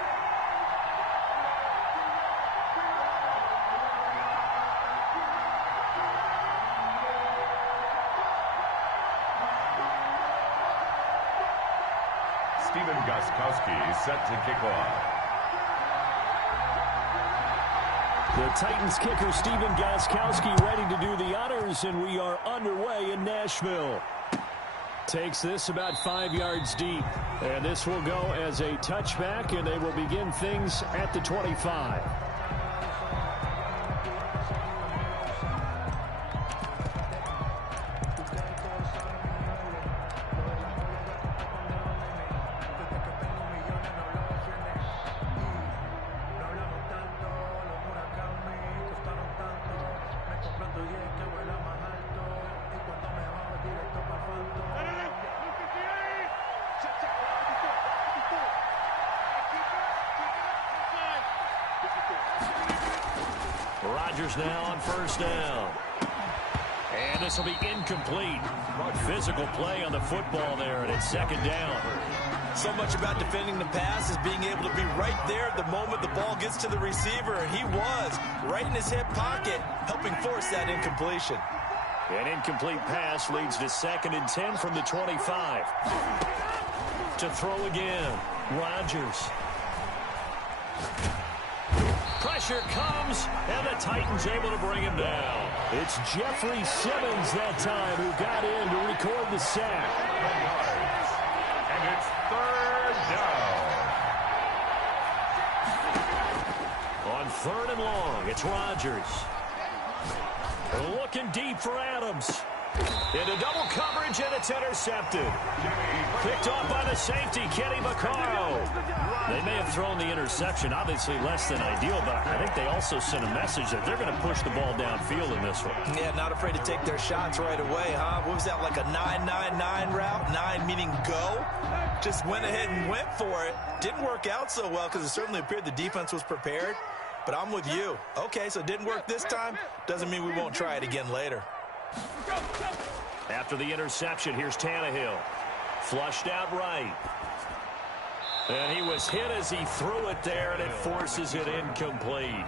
Gostkowski set to kick off. The Titans kicker Stephen Gostkowski ready to do the honors, and we are underway in Nashville. Takes this about 5 yards deep, and this will go as a touchback, and they will begin things at the 25. Now on first down. And this will be incomplete. Physical play on the football there, and it's second down. So much about defending the pass is being able to be right there at the moment the ball gets to the receiver, and he was right in his hip pocket, helping force that incompletion. An incomplete pass leads to 2nd and 10 from the 25. To throw again, Rodgers. Pressure comes, and the Titans able to bring him down. It's Jeffrey Simmons that time who got in to record the sack. And it's 3rd down. On 3rd and long, it's Rodgers. Looking deep for Adams. Into double coverage, and it's intercepted. Picked off by the safety, Kenny Vaccaro. They may have thrown the interception, obviously less than ideal, but I think they also sent a message that they're going to push the ball downfield in this one. Yeah, not afraid to take their shots right away, huh? What was that, like a 9-9-9 route? 9 meaning go? Just went ahead and went for it. Didn't work out so well because it certainly appeared the defense was prepared. But I'm with you. Okay, so it didn't work this time. Doesn't mean we won't try it again later. After the interception, here's Tannehill. Flushed out right. And he was hit as he threw it there, and it forces it incomplete.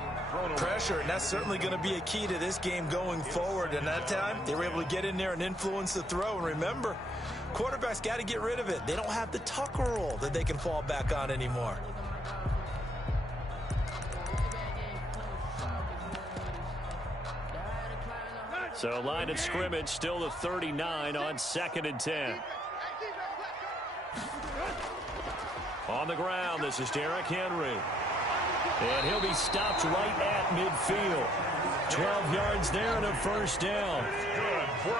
Pressure, and that's certainly going to be a key to this game going forward. And that time, they were able to get in there and influence the throw. And remember, quarterbacks got to get rid of it. They don't have the Tucker rule that they can fall back on anymore. So line of scrimmage still the 39 on 2nd and 10. On the ground, this is Derrick Henry. And he'll be stopped right at midfield. 12 yards there and a first down.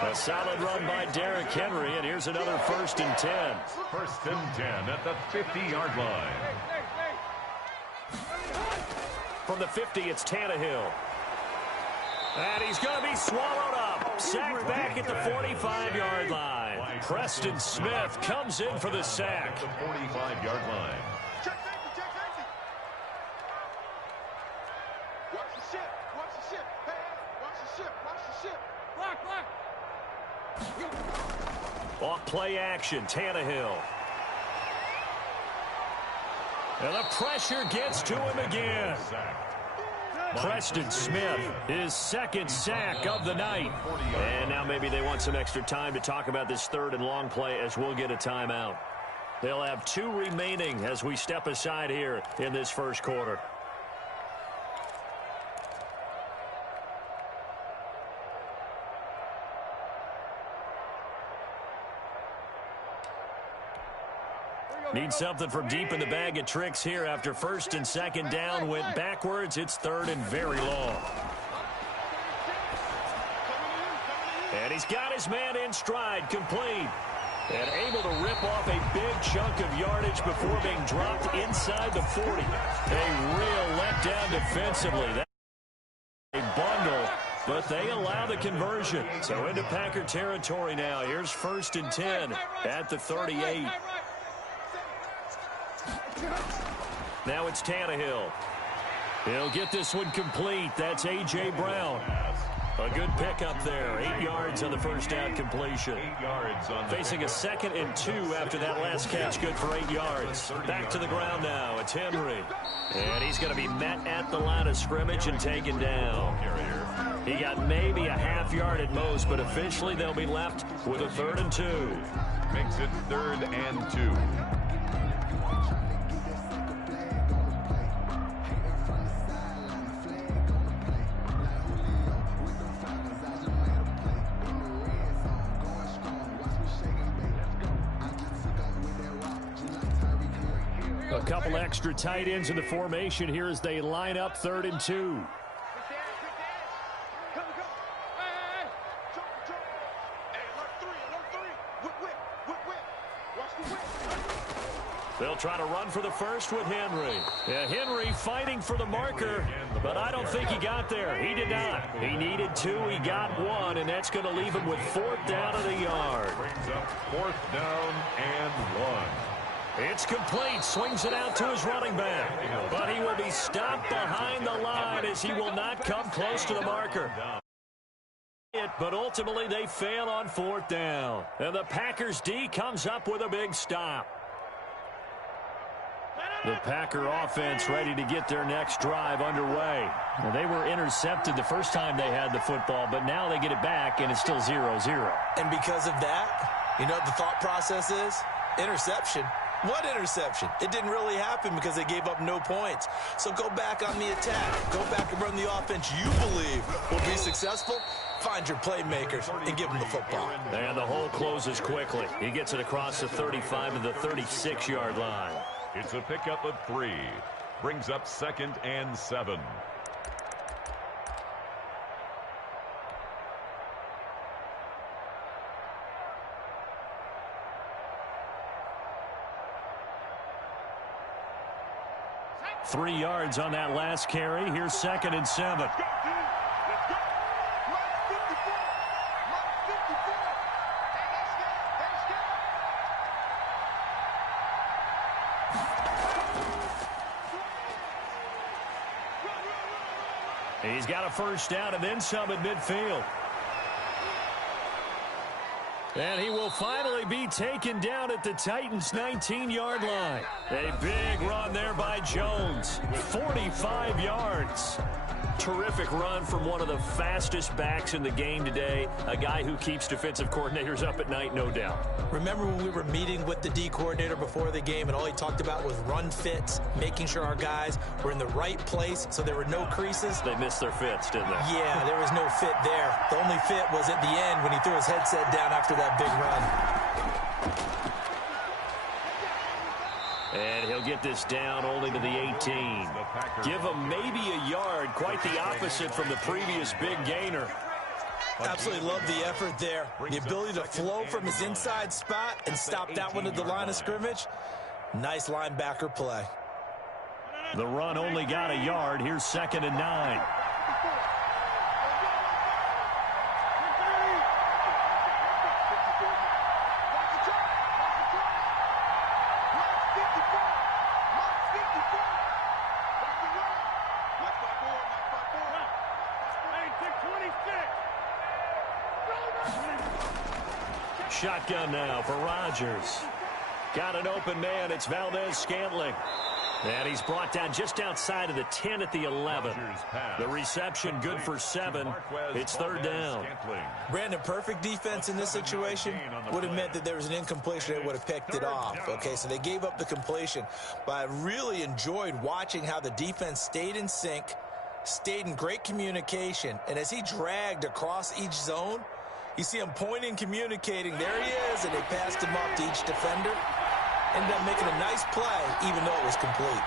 A solid run by Derrick Henry, and here's another 1st and 10. 1st and 10 at the 50-yard line. From the 50, it's Tannehill. And he's going to be swallowed up. Sacked back at the 45-yard line. Preston Smith comes in for the sack. The 45-yard line. Check safety. Watch the ship. Hey, watch the ship. Block. Off play action, Tannehill. And the pressure gets to him again. Preston Smith, his 2nd sack of the night. And now maybe they want some extra time to talk about this 3rd and long play as we'll get a timeout. They'll have 2 remaining as we step aside here in this first quarter. Need something from deep in the bag of tricks here after 1st and 2nd down went backwards. It's 3rd and very long. And he's got his man in stride, complete. And able to rip off a big chunk of yardage before being dropped inside the 40. A real letdown defensively. That's a bundle, but they allow the conversion. So into Packer territory now. Here's 1st and 10 at the 38. Now it's Tannehill. He'll get this one complete. That's A.J. Brown. A good pickup there. 8 yards on the first down completion. 8 yards on the Facing a 2nd and 2 after that last catch. Good for 8 yards. Back to the ground now. It's Henry. And he's going to be met at the line of scrimmage and taken down. He got maybe a half yard at most, but officially they'll be left with a 3rd and 2. Makes it 3rd and 2. A couple extra tight ends in the formation here as they line up 3rd and 2. They'll try to run for the first with Henry. Yeah, Henry fighting for the marker, but I don't think he got there. He did not. He needed 2. He got 1, and that's going to leave him with 4th down and a yard. Brings up 4th down and 1. It's complete. Swings it out to his running back. But he will be stopped behind the line as he will not come close to the marker. But ultimately they fail on 4th down. And the Packers D comes up with a big stop. The Packer offense ready to get their next drive underway. Now, they were intercepted the first time they had the football, but now they get it back, and it's still 0-0. And because of that, you know what the thought process is? Interception. What interception? It didn't really happen because they gave up no points. So go back on the attack. Go back and run the offense you believe will be successful. Find your playmakers and give them the football. And the hole closes quickly. He gets it across the 35 to the 36-yard line. It's a pickup of 3. Brings up 2nd and 7. Three yards on that last carry. Here's 2nd and 7. He's got a first down and then some at midfield. And he will finally be taken down at the Titans' 19-yard line. A big run there by Jones. 45 yards. Terrific run from one of the fastest backs in the game today. A guy who keeps defensive coordinators up at night, no doubt. Remember when we were meeting with the D coordinator before the game and all he talked about was run fits, making sure our guys were in the right place so there were no creases? They missed their fits, didn't they? Yeah, there was no fit there. The only fit was at the end when he threw his headset down after that big run. And he'll get this down only to the 18. Give him maybe a yard, quite the opposite from the previous big gainer. Absolutely love the effort there. The ability to flow from his inside spot and stop that one at the line of scrimmage. Nice linebacker play. The run only got a yard. Here's 2nd and 9. Shotgun now for Rodgers. Got an open man. It's Valdez-Scantling. And he's brought down just outside of the 10 at the 11. The reception good for 7. It's 3rd down. Brandon, perfect defense in this situation would have meant that there was an incompletion. They would have picked it off. Okay, so they gave up the completion. But I really enjoyed watching how the defense stayed in sync, stayed in great communication. And as he dragged across each zone, you see him pointing, communicating. There he is, and they passed him up to each defender. Ended up making a nice play, even though it was complete.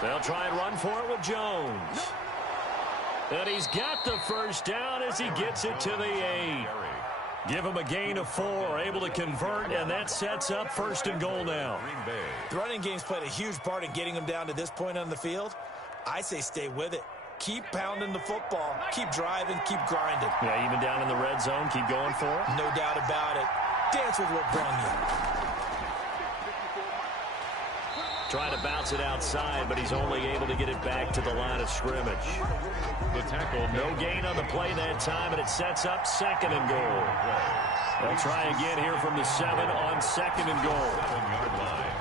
They'll try and run for it with Jones. And he's got the first down as he gets it to the 8. Give him a gain of 4, able to convert, and that sets up 1st and goal now. The running game's played a huge part in getting him down to this point on the field. I say stay with it. Keep pounding the football. Keep driving. Keep grinding. Yeah, even down in the red zone, keep going for it. No doubt about it. Dance with what brung you. Trying to bounce it outside, but he's only able to get it back to the line of scrimmage. The tackle, No gain on the play that time, and it sets up 2nd and goal. They'll try again here from the 7 on 2nd and goal. 7-yard line.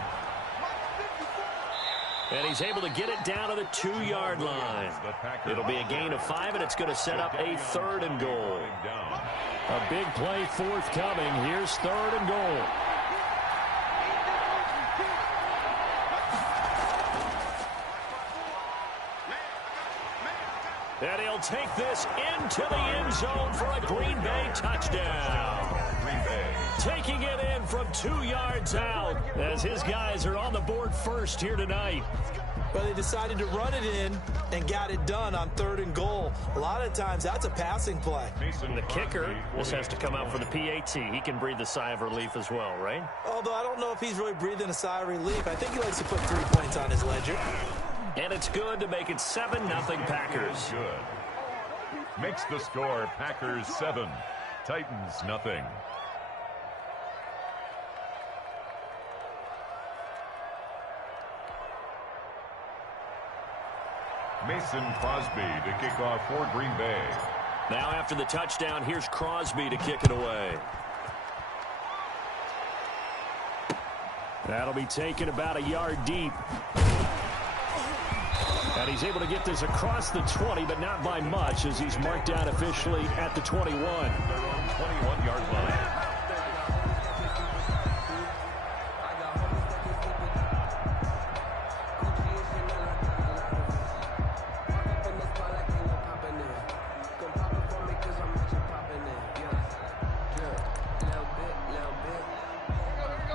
And he's able to get it down to the 2-yard line. It'll be a gain of 5, and it's going to set up a 3rd and goal. A big play forthcoming. Here's 3rd and goal. And he'll take this into the end zone for a Green Bay touchdown. Green Bay. Taking it in from 2 yards out as his guys are on the board first here tonight. But they decided to run it in and got it done on 3rd and goal. A lot of times that's a passing play. And the kicker, this has to come out for the PAT. He can breathe a sigh of relief as well, right? Although I don't know if he's really breathing a sigh of relief. I think he likes to put 3 points on his ledger. And it's good to make it 7-0 Packers. Good. Makes the score Packers 7, Titans nothing. Mason Crosby to kick off for Green Bay. Now after the touchdown, here's Crosby to kick it away. That'll be taken about a yard deep. And he's able to get this across the 20, but not by much, as he's marked down officially at the 21. Their own 21-yard line.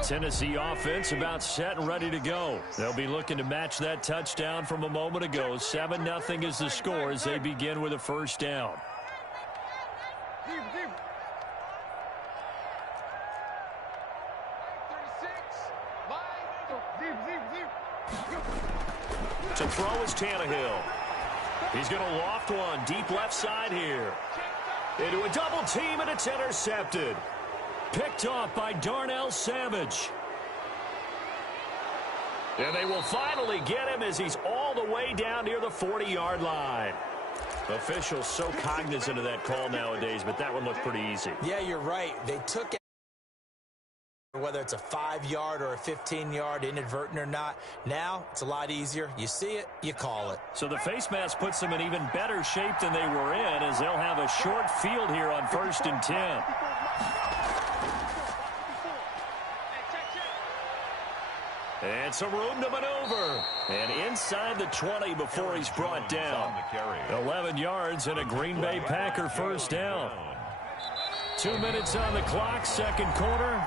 Tennessee offense about set and ready to go. They'll be looking to match that touchdown from a moment ago. 7-0 is the score as they begin with a 1st down. To throw is Tannehill. He's going to loft one deep left side here. Into a double team, and it's intercepted. Picked off by Darnell Savage. And they will finally get him as he's all the way down near the 40-yard line. Officials so cognizant of that call nowadays, but that one looked pretty easy. Yeah, you're right. They took it, whether it's a 5-yard or a 15-yard, inadvertent or not. Now, it's a lot easier. You see it, you call it. So the face mask puts them in even better shape than they were in, as they'll have a short field here on 1st and 10. And some room to maneuver. And inside the 20 before he's brought down. 11 yards and a Green Bay Packer 1st down. 2 minutes on the clock, 2nd quarter.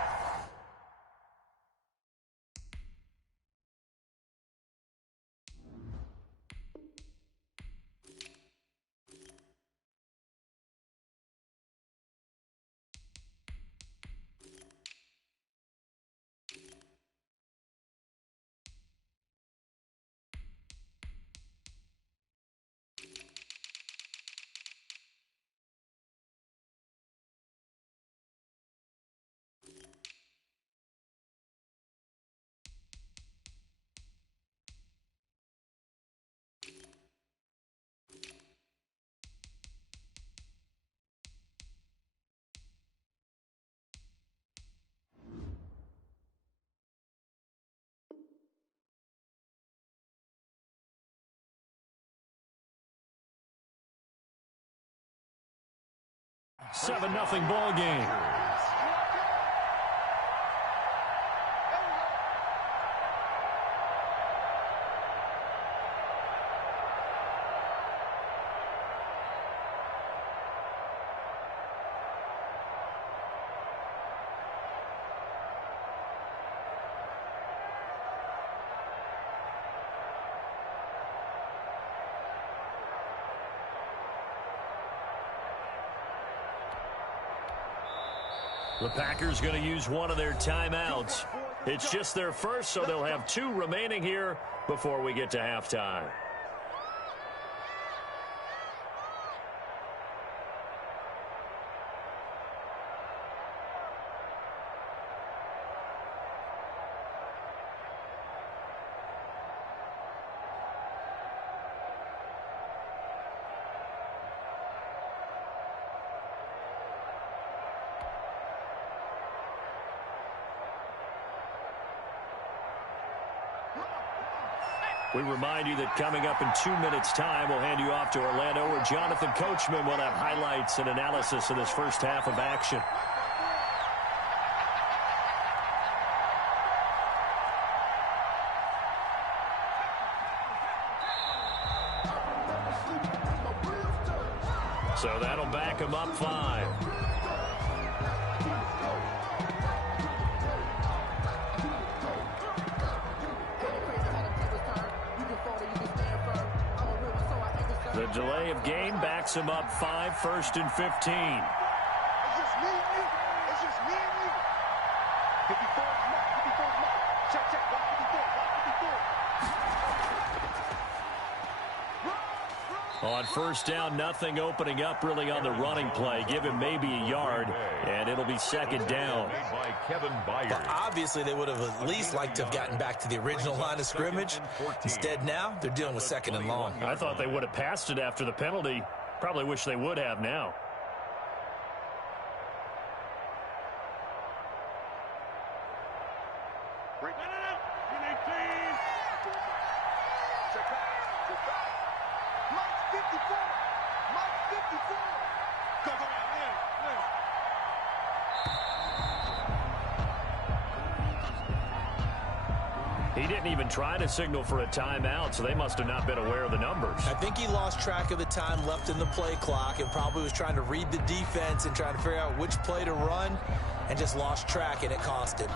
Seven nothing ball game. The Packers going to use one of their timeouts. It's just their first, so they'll have 2 remaining here before we get to halftime. We remind you that coming up in 2 minutes' time, we'll hand you off to Orlando, where Jonathan Coachman will have highlights and analysis of this first half of action. So that'll back him up 5. The delay of game backs him up 5, 1st and 15. It's just me and you. It's just me and you. 54 is Mike. 54 is Mike. Check, check. Watch 54. Watch 54. On first down, nothing opening up really on the running play. Give him maybe a yard, and it'll be second down. But obviously, they would have at least liked to have gotten back to the original line of scrimmage. Instead, now they're dealing with 2nd and long. I thought they would have passed it after the penalty. Probably wish they would have now. Break. No. 18. Check back. Check back. Mike's 54. Mike's 54. Go, Lynn. He didn't even try to signal for a timeout, so they must have not been aware of the numbers. I think he lost track of the time left in the play clock and probably was trying to read the defense and trying to figure out which play to run and just lost track, and it cost him.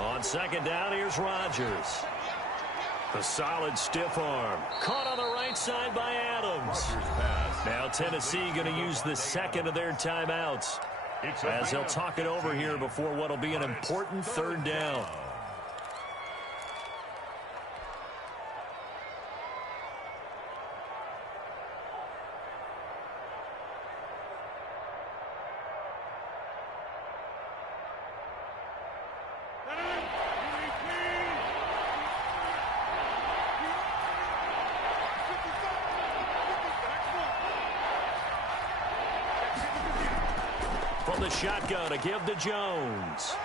On second down, here's Rodgers. A solid stiff arm. Caught on the right side by Adams. Now Tennessee going to use the second of their timeouts, as they'll talk it over here before what will be an important 3rd down. From the shotgun, a give to Jones.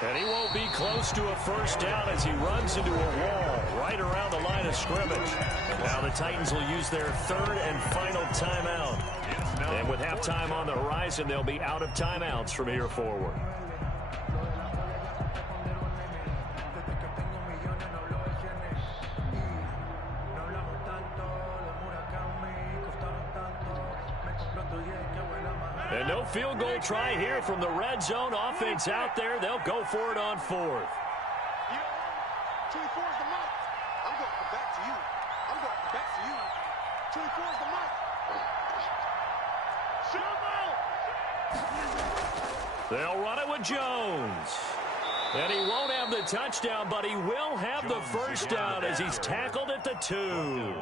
And he won't be close to a first down as he runs into a wall right around the line of scrimmage. Now the Titans will use their 3rd and final timeout. And with halftime on the horizon, they'll be out of timeouts from here forward. And no field goal try here from the red zone. Offense out there. They'll go for it on 4th. 24 is the mark. I'm going to come back to you. I'm going to come back to you. 24 is the mark. They'll run it with Jones. And he won't have the touchdown, but he will have the first down as he's tackled at the 2.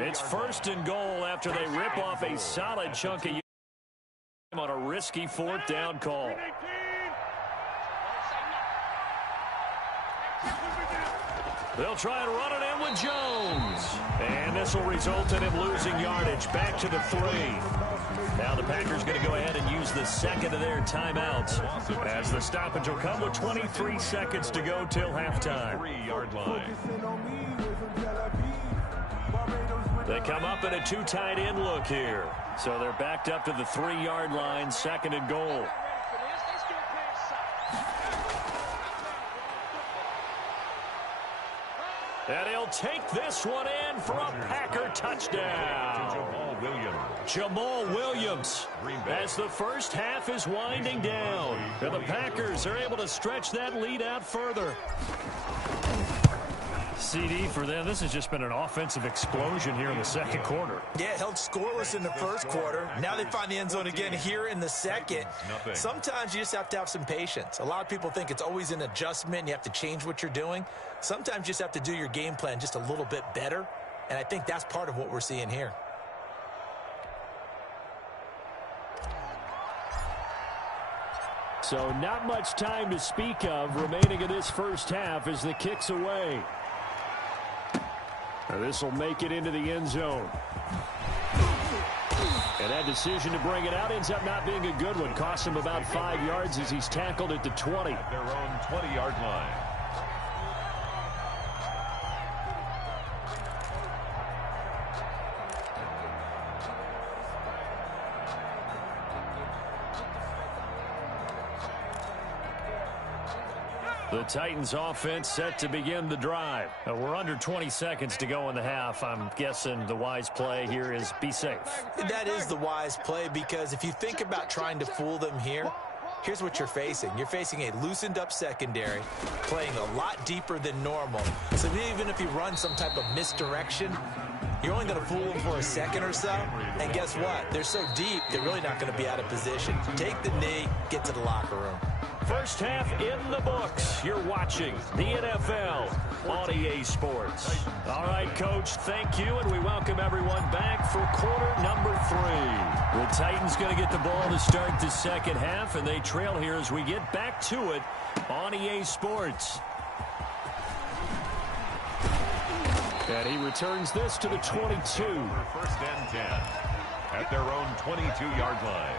It's 1st and goal after they rip off a solid chunk of on a risky 4th down call. They'll try and run it in with Jones. And this will result in him losing yardage back to the 3. Now the Packers going to go ahead and use the second of their timeouts, as the stoppage will come with 23 seconds to go till halftime. 3-yard line. They come up in a 2 tight end look here. So they're backed up to the 3-yard line, 2nd and goal. And he'll take this one in for a Packer touchdown. Jamal Williams, as the first half is winding down. And the Packers are able to stretch that lead out further. CD for them. This has just been an offensive explosion here in the 2nd quarter. Yeah, held scoreless in the 1st quarter. Now they find the end zone again here in the 2nd. Sometimes you just have to have some patience. A lot of people think it's always an adjustment. You have to change what you're doing. Sometimes you just have to do your game plan just a little bit better. And I think that's part of what we're seeing here. So not much time to speak of remaining in this first half as the kick's away. This will make it into the end zone. And that decision to bring it out ends up not being a good one. Costs him about 5 yards as he's tackled at the 20. At their own 20-yard line. The Titans offense set to begin the drive. We're under 20 seconds to go in the half. I'm guessing the wise play here is be safe. That is the wise play, because if you think about trying to fool them here, here's what you're facing. You're facing a loosened up secondary, playing a lot deeper than normal. So even if you run some type of misdirection, you're only going to fool them for a second or so. And guess what? They're so deep, they're really not going to be out of position. Take the knee, get to the locker room. First half in the books. You're watching the NFL on EA Sports. All right, Coach, thank you, and we welcome everyone back for quarter number 3. The Titans going to get the ball to start the second half, and they trail here as we get back to it on EA Sports. And he returns this to the 22. First and 10 at their own 22-yard line.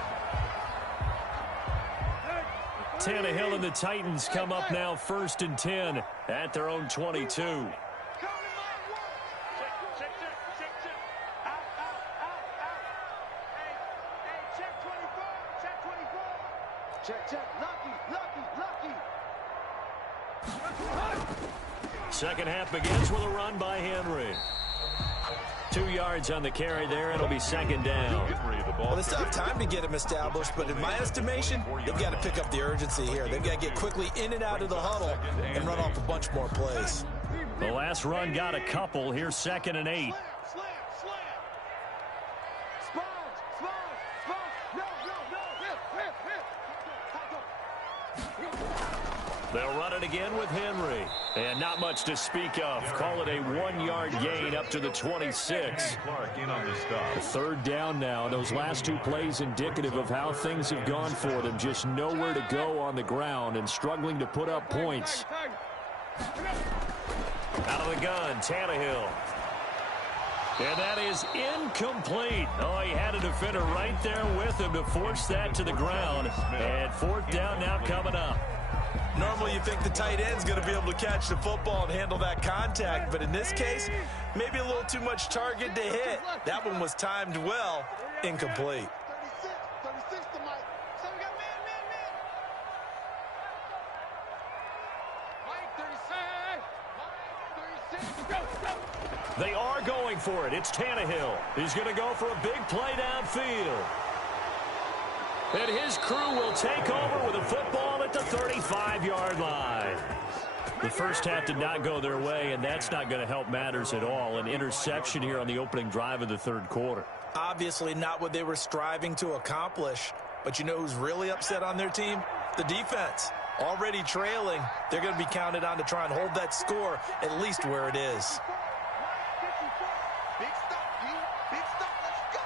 Tannehill and the Titans come up now first and 10 at their own 22. Second half begins with a run by Henry. 2 yards on the carry there. It'll be second down. Well, they still have time to get him established, but in my estimation, they've got to pick up the urgency here. They've got to get quickly in and out of the huddle and run off a bunch more plays. The last run got a couple. Here's second and 8. They'll run it again with Henry. And not much to speak of. Call it a 1-yard gain up to the 26. Third down now. Those last 2 plays indicative of how things have gone for them. Just nowhere to go on the ground and struggling to put up points. Out of the gun, Tannehill. And that is incomplete. Oh, he had a defender right there with him to force that to the ground. And fourth down now coming up. Normally you think the tight end's going to be able to catch the football and handle that contact, but in this case, maybe a little too much target to hit. That one was timed well, incomplete. 36 to Mike. So we got man. Mike 36. Go. They are going for it. It's Tannehill. He's going to go for a big play downfield. And his crew will take over with a football at the 35-yard line. The first half did not go their way, and that's not going to help matters at all. An interception here on the opening drive of the third quarter. Obviously not what they were striving to accomplish. But you know who's really upset on their team? The defense. Already trailing, they're going to be counted on to try and hold that score at least where it is. Big stop, D. Big stop. Let's go.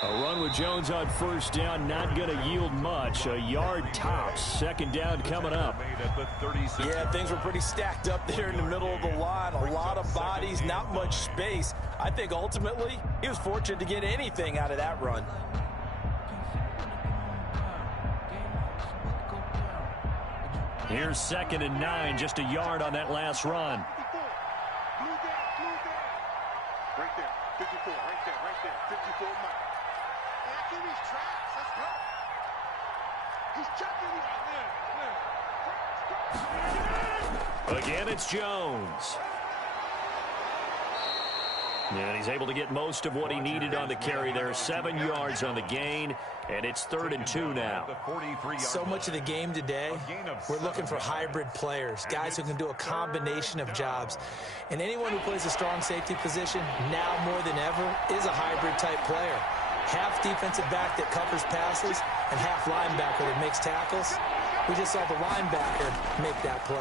A run with Jones on first down, not going to yield much. A yard tops. Second down coming up. Yeah, things were pretty stacked up there in the middle of the line. A lot of bodies, not much space. I think ultimately he was fortunate to get anything out of that run. Here's second and 9, just a yard on that last run. Blue down. Right there. 54. Right there. 54 Mike. After these traps, let's go. He's chucking. Again, it's Jones. And he's able to get most of what he needed on the carry there. 7 yards on the gain, and it's 3rd and 2 now. So much of the game today, we're looking for hybrid players, guys who can do a combination of jobs. And anyone who plays a strong safety position, now more than ever, is a hybrid type player. half defensive back that covers passes and half linebacker that makes tackles. We just saw the linebacker make that play.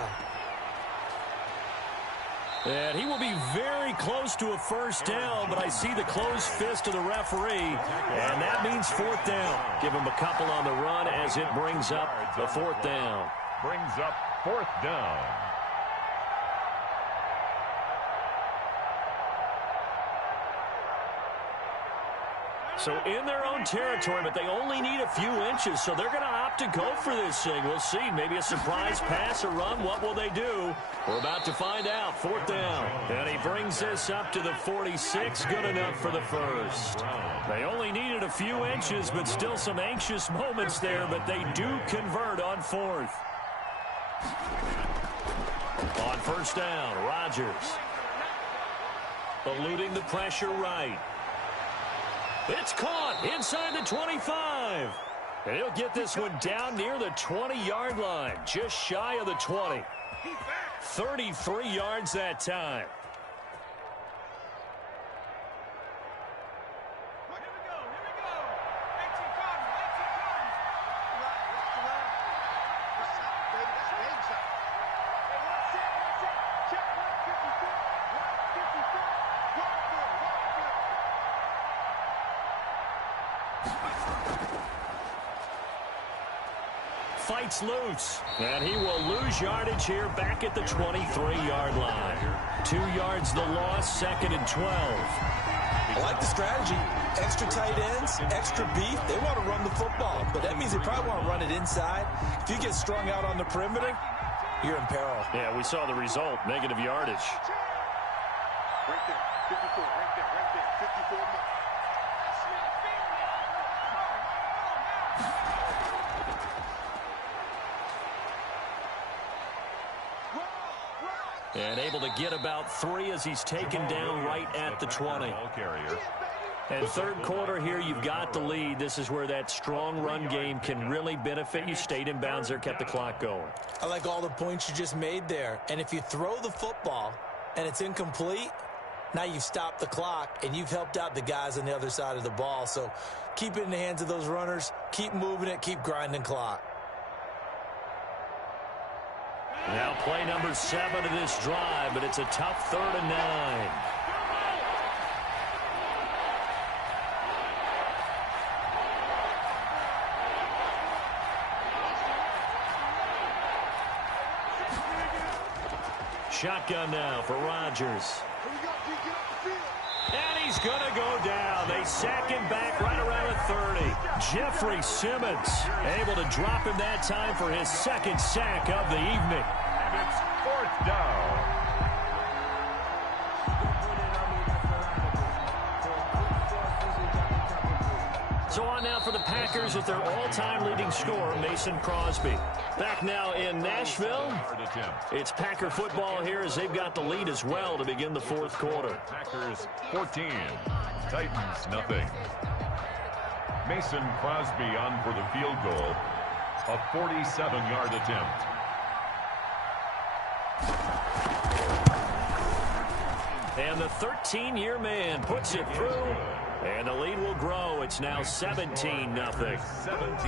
And he will be very close to a first down, but I see the closed fist of the referee, and that means fourth down. Give him a couple on the run as it brings up the fourth down. Brings up fourth down. So in their own territory, but they only need a few inches, so they're going to opt to go for this thing. We'll see. Maybe a surprise pass or run. What will they do? We're about to find out. Fourth down. And he brings this up to the 46. Good enough for the first. They only needed a few inches, but still some anxious moments there, but they do convert on fourth. On first down, Rodgers. Eluding the pressure right. It's caught inside the 25. And he'll get this one down near the 20-yard line, just shy of the 20. 33 yards that time. Fights loose, and he will lose yardage here back at the 23-yard line. 2 yards the loss, second and 12. I like the strategy. Extra tight ends, extra beef. They want to run the football, but that means they probably want to run it inside. If you get strung out on the perimeter, you're in peril. Yeah, we saw the result, negative yardage. Right there, 54, right there, 54 more. And able to get about 3 as he's taken down right at the 20. And third quarter here, you've got the lead. This is where that strong run game can really benefit you. Stayed in bounds there, kept the clock going. I like all the points you just made there. And if you throw the football and it's incomplete, now you've stopped the clock and you've helped out the guys on the other side of the ball. So keep it in the hands of those runners. Keep moving it. Keep grinding clock. Now play number 7 of this drive, but it's a tough 3rd and 9. Shotgun now for Rodgers. And he's going to go down. They sack him back right around the 30. Jeffrey Simmons able to drop him that time for his second sack of the evening. And it's fourth down. So on now for the Packers with their all-time leading scorer, Mason Crosby. Back now in Nashville. It's Packer football here as they've got the lead as well to begin the fourth quarter. Packers 14, Titans nothing. Mason Crosby on for the field goal. A 47-yard attempt. And the 13-year man puts it through. And the lead will grow. It's now 17-0.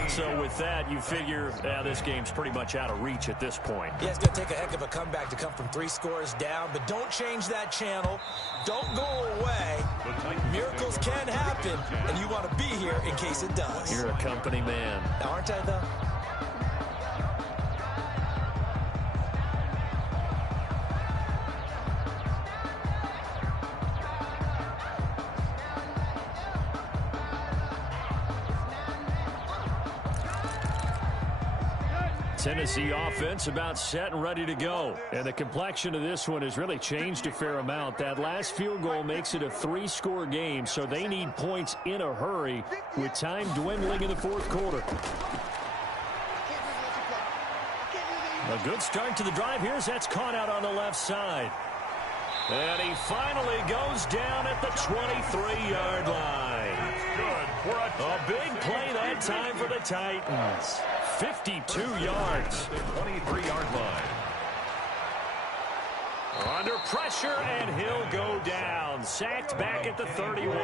So with that, you figure this game's pretty much out of reach at this point. Yeah, it's going to take a heck of a comeback to come from 3 scores down. But don't change that channel. Don't go away. Miracles can happen, and you want to be here in case it does. You're a company man. Now, aren't I, though? Tennessee offense about set and ready to go. And the complexion of this one has really changed a fair amount. That last field goal makes it a 3-score game, so they need points in a hurry with time dwindling in the fourth quarter. A good start to the drive here as that's caught out on the left side. And he finally goes down at the 23-yard line. A big play that time for the Titans. 52 yards. 23-yard line. Under pressure, and he'll go down. Sacked back at the 31.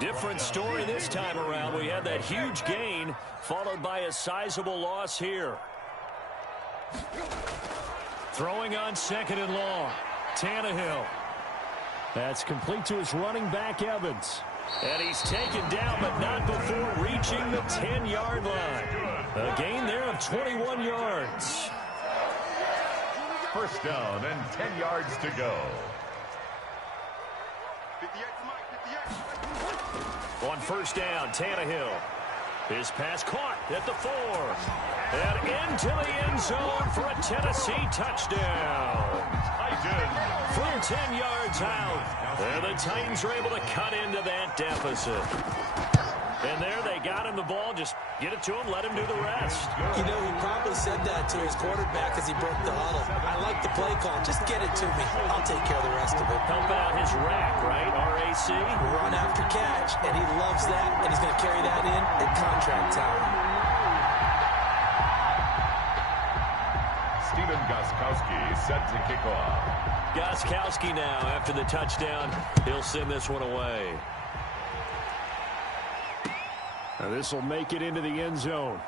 Different story this time around. We had that huge gain, followed by a sizable loss here. Throwing on 2nd and long. Tannehill. That's complete to his running back, Evans. And he's taken down, but not before reaching the 10-yard line. A gain there of 21 yards. First down and 10 yards to go. 58 to Mike, 58. On first down, Tannehill. His pass caught at the 4. And into the end zone for a Tennessee touchdown. For 10 yards out. And the Titans are able to cut into that deficit. And there they got him the ball. Just get it to him, let him do the rest. You know, he probably said that to his quarterback as he broke the huddle. I like the play call. Just get it to me. I'll take care of the rest of it. Helping out his rack, right? RAC. Run after catch, and he loves that, and he's going to carry that in at contract time. Steven Gostkowski set to kick off. Gostkowski now after the touchdown. He'll send this one away. Now this will make it into the end zone.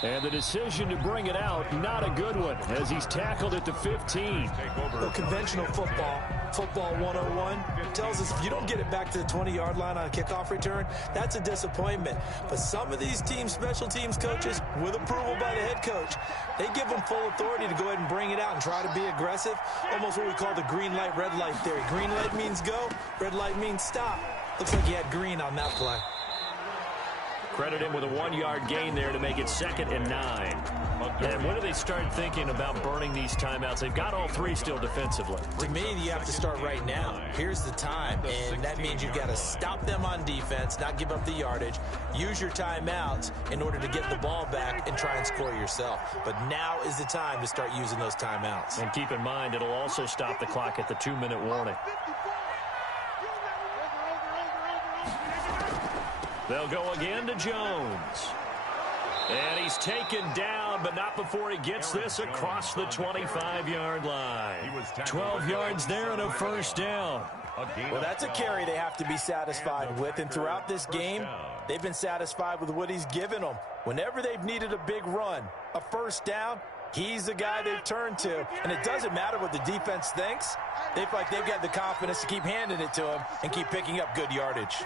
And the decision to bring it out, not a good one, as he's tackled at the 15. Well, conventional football 101, tells us if you don't get it back to the 20-yard line on a kickoff return, that's a disappointment. But some of these teams, special teams coaches, with approval by the head coach, they give them full authority to go ahead and bring it out and try to be aggressive. Almost what we call the green light, red light theory. Green light means go, red light means stop. Looks like he had green on that play. Credit him with a 1-yard gain there to make it 2nd and 9. And when do they start thinking about burning these timeouts? They've got all 3 still defensively. To me, you have to start right now. Here's the time, and that means you've got to stop them on defense, not give up the yardage, use your timeouts in order to get the ball back and try and score yourself. But now is the time to start using those timeouts. And keep in mind, it'll also stop the clock at the 2-minute warning. They'll go again to Jones. And he's taken down, but not before he gets this across the 25-yard line. 12 yards there and a first down. Well, that's a carry they have to be satisfied with. And throughout this game, they've been satisfied with what he's given them. Whenever they've needed a big run, a first down, he's the guy they've turned to. And it doesn't matter what the defense thinks. They feel like they've got the confidence to keep handing it to him and keep picking up good yardage.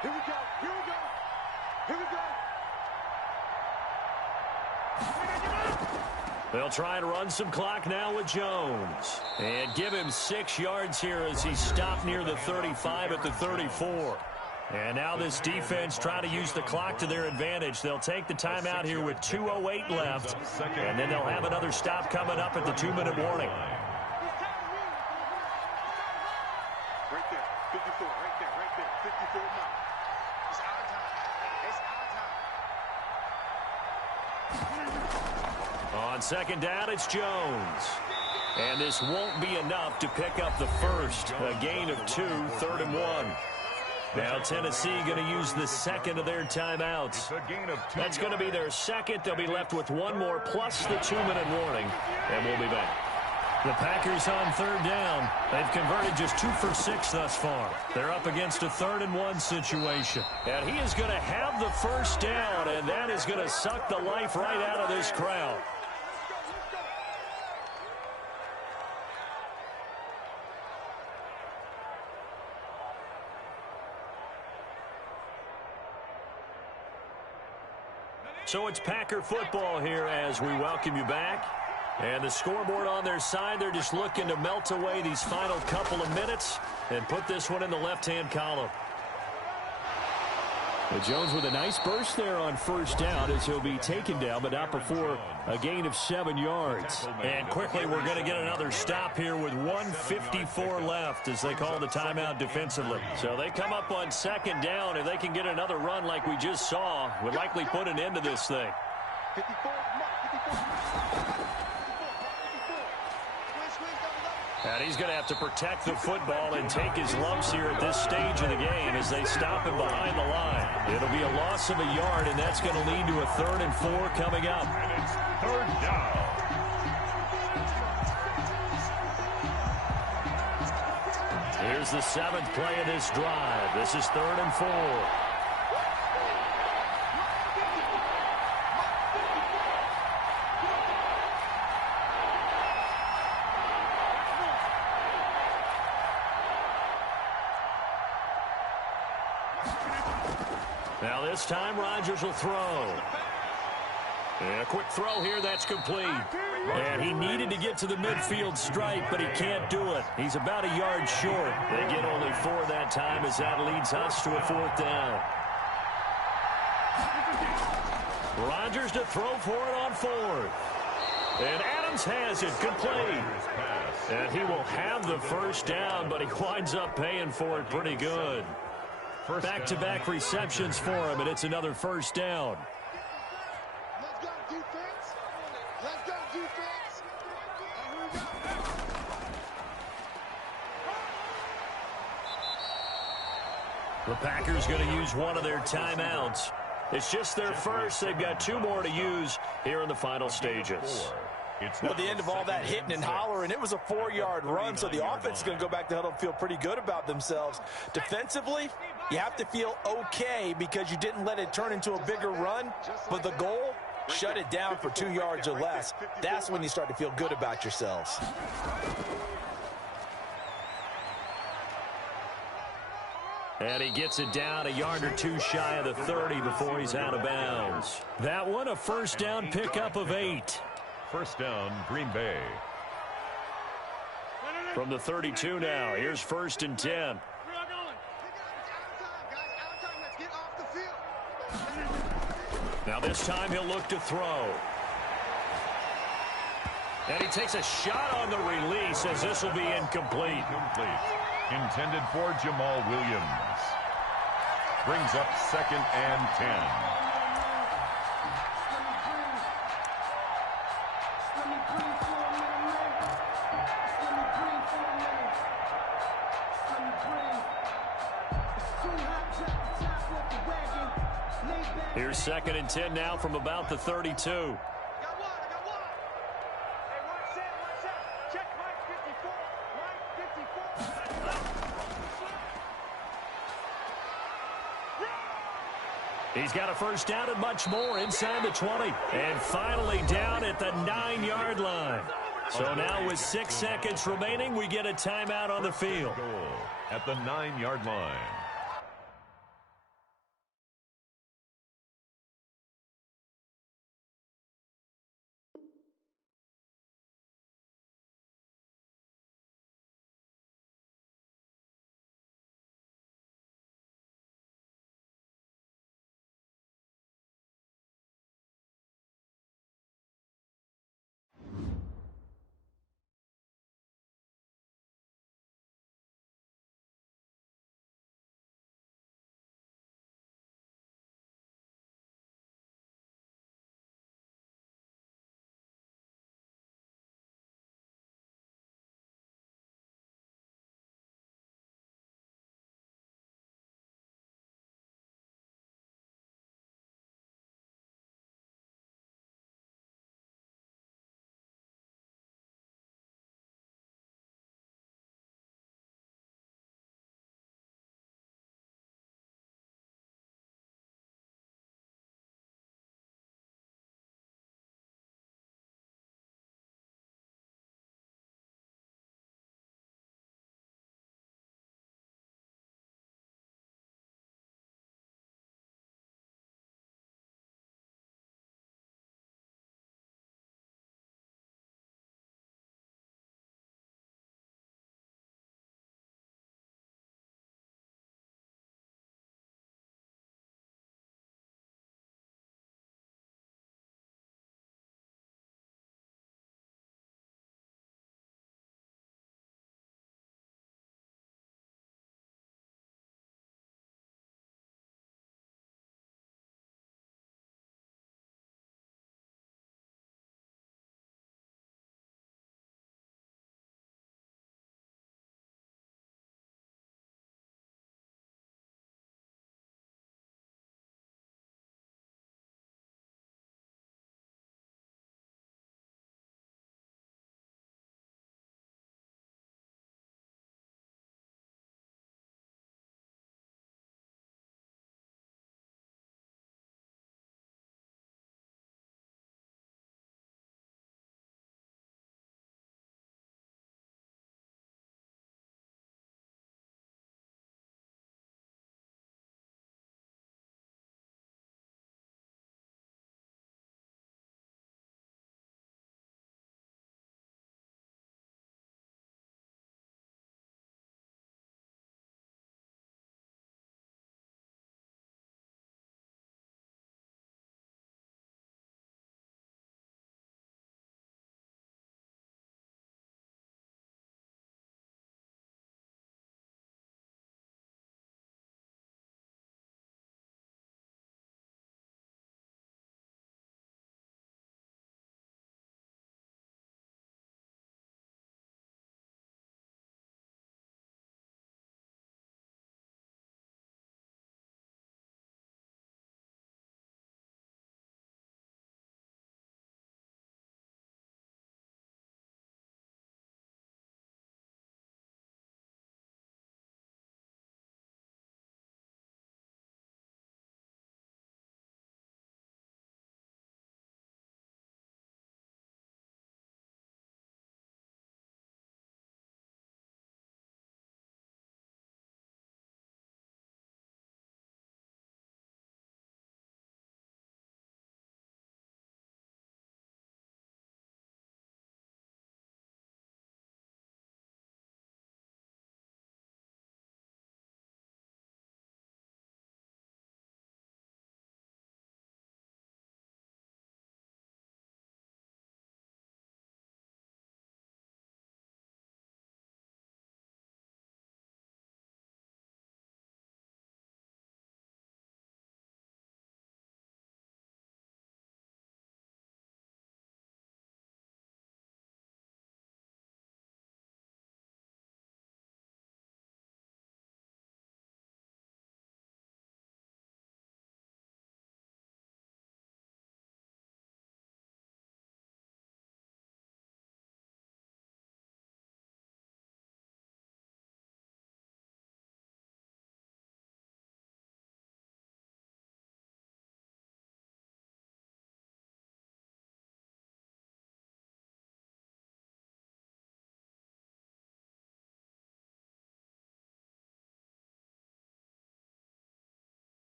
Here we go, here we go, here we go. They'll try and run some clock now with Jones. And give him 6 yards here as he's stopped near the 35 at the 34. And now this defense trying to use the clock to their advantage. They'll take the timeout here with 2:08 left. And then they'll have another stop coming up at the 2-minute warning. Right there, 54, right there, 54 now. It's our time, it's our time. On 2nd down, it's Jones. And this won't be enough to pick up the first. A gain of 2, 3rd and 1. Now Tennessee going to use the 2nd of their timeouts. That's going to be their 2nd. They'll be left with 1 more plus the 2-minute warning. And we'll be back. The Packers on 3rd down. They've converted just 2 for 6 thus far. They're up against a 3rd and 1 situation. And he is going to have the first down, and that is going to suck the life right out of this crowd. So it's Packer football here as we welcome you back. And the scoreboard on their side, they're just looking to melt away these final couple of minutes and put this one in the left-hand column. But Jones with a nice burst there on first down as he'll be taken down, but not before a gain of 7 yards. And quickly, we're going to get another stop here with 1:54 left as they call the timeout defensively. So they come up on 2nd down. If they can get another run like we just saw, would likely put an end to this thing. 54, 54. And he's going to have to protect the football and take his lumps here at this stage of the game as they stop him behind the line. It'll be a loss of a yard, and that's going to lead to a 3rd and 4 coming up. And it's 3rd down. Here's the 7th play of this drive. This is 3rd and 4. Now this time Rodgers will throw. And a quick throw here, that's complete. And he needed to get to the midfield stripe, but he can't do it. He's about a yard short. They get only 4 that time as that leads us to a 4th down. Rodgers to throw for it on 4th. And Adams has it complete. And he will have the 1st down, but he winds up paying for it pretty good. Back-to-back receptions for him, and it's another 1st down. Let's go, defense. Let's go, defense. And here we go. The Packers going to use one of their timeouts. It's just their first. They've got 2 more to use here in the final stages. Well, at the end of all that hitting and hollering, it was a 4-yard run, so the offense is going to go back to huddle and feel pretty good about themselves. Defensively, you have to feel okay because you didn't let it turn into a bigger run, but the goal, shut it down for 2 yards or less. That's when you start to feel good about yourselves. And he gets it down a yard or 2 shy of the 30 before he's out of bounds. That one, a 1st down pickup of 8. 1st down, Green Bay. From the 32 now, here's 1st and 10. Now this time he'll look to throw. And he takes a shot on the release as this will be incomplete. Intended for Jamal Williams. Brings up 2nd and 10. Here's 2nd and 10 now from about the 32. He's got a 1st down and much more inside the 20. And finally down at the 9-yard line. So now with 6 seconds remaining, we get a timeout on the field. At the 9-yard line.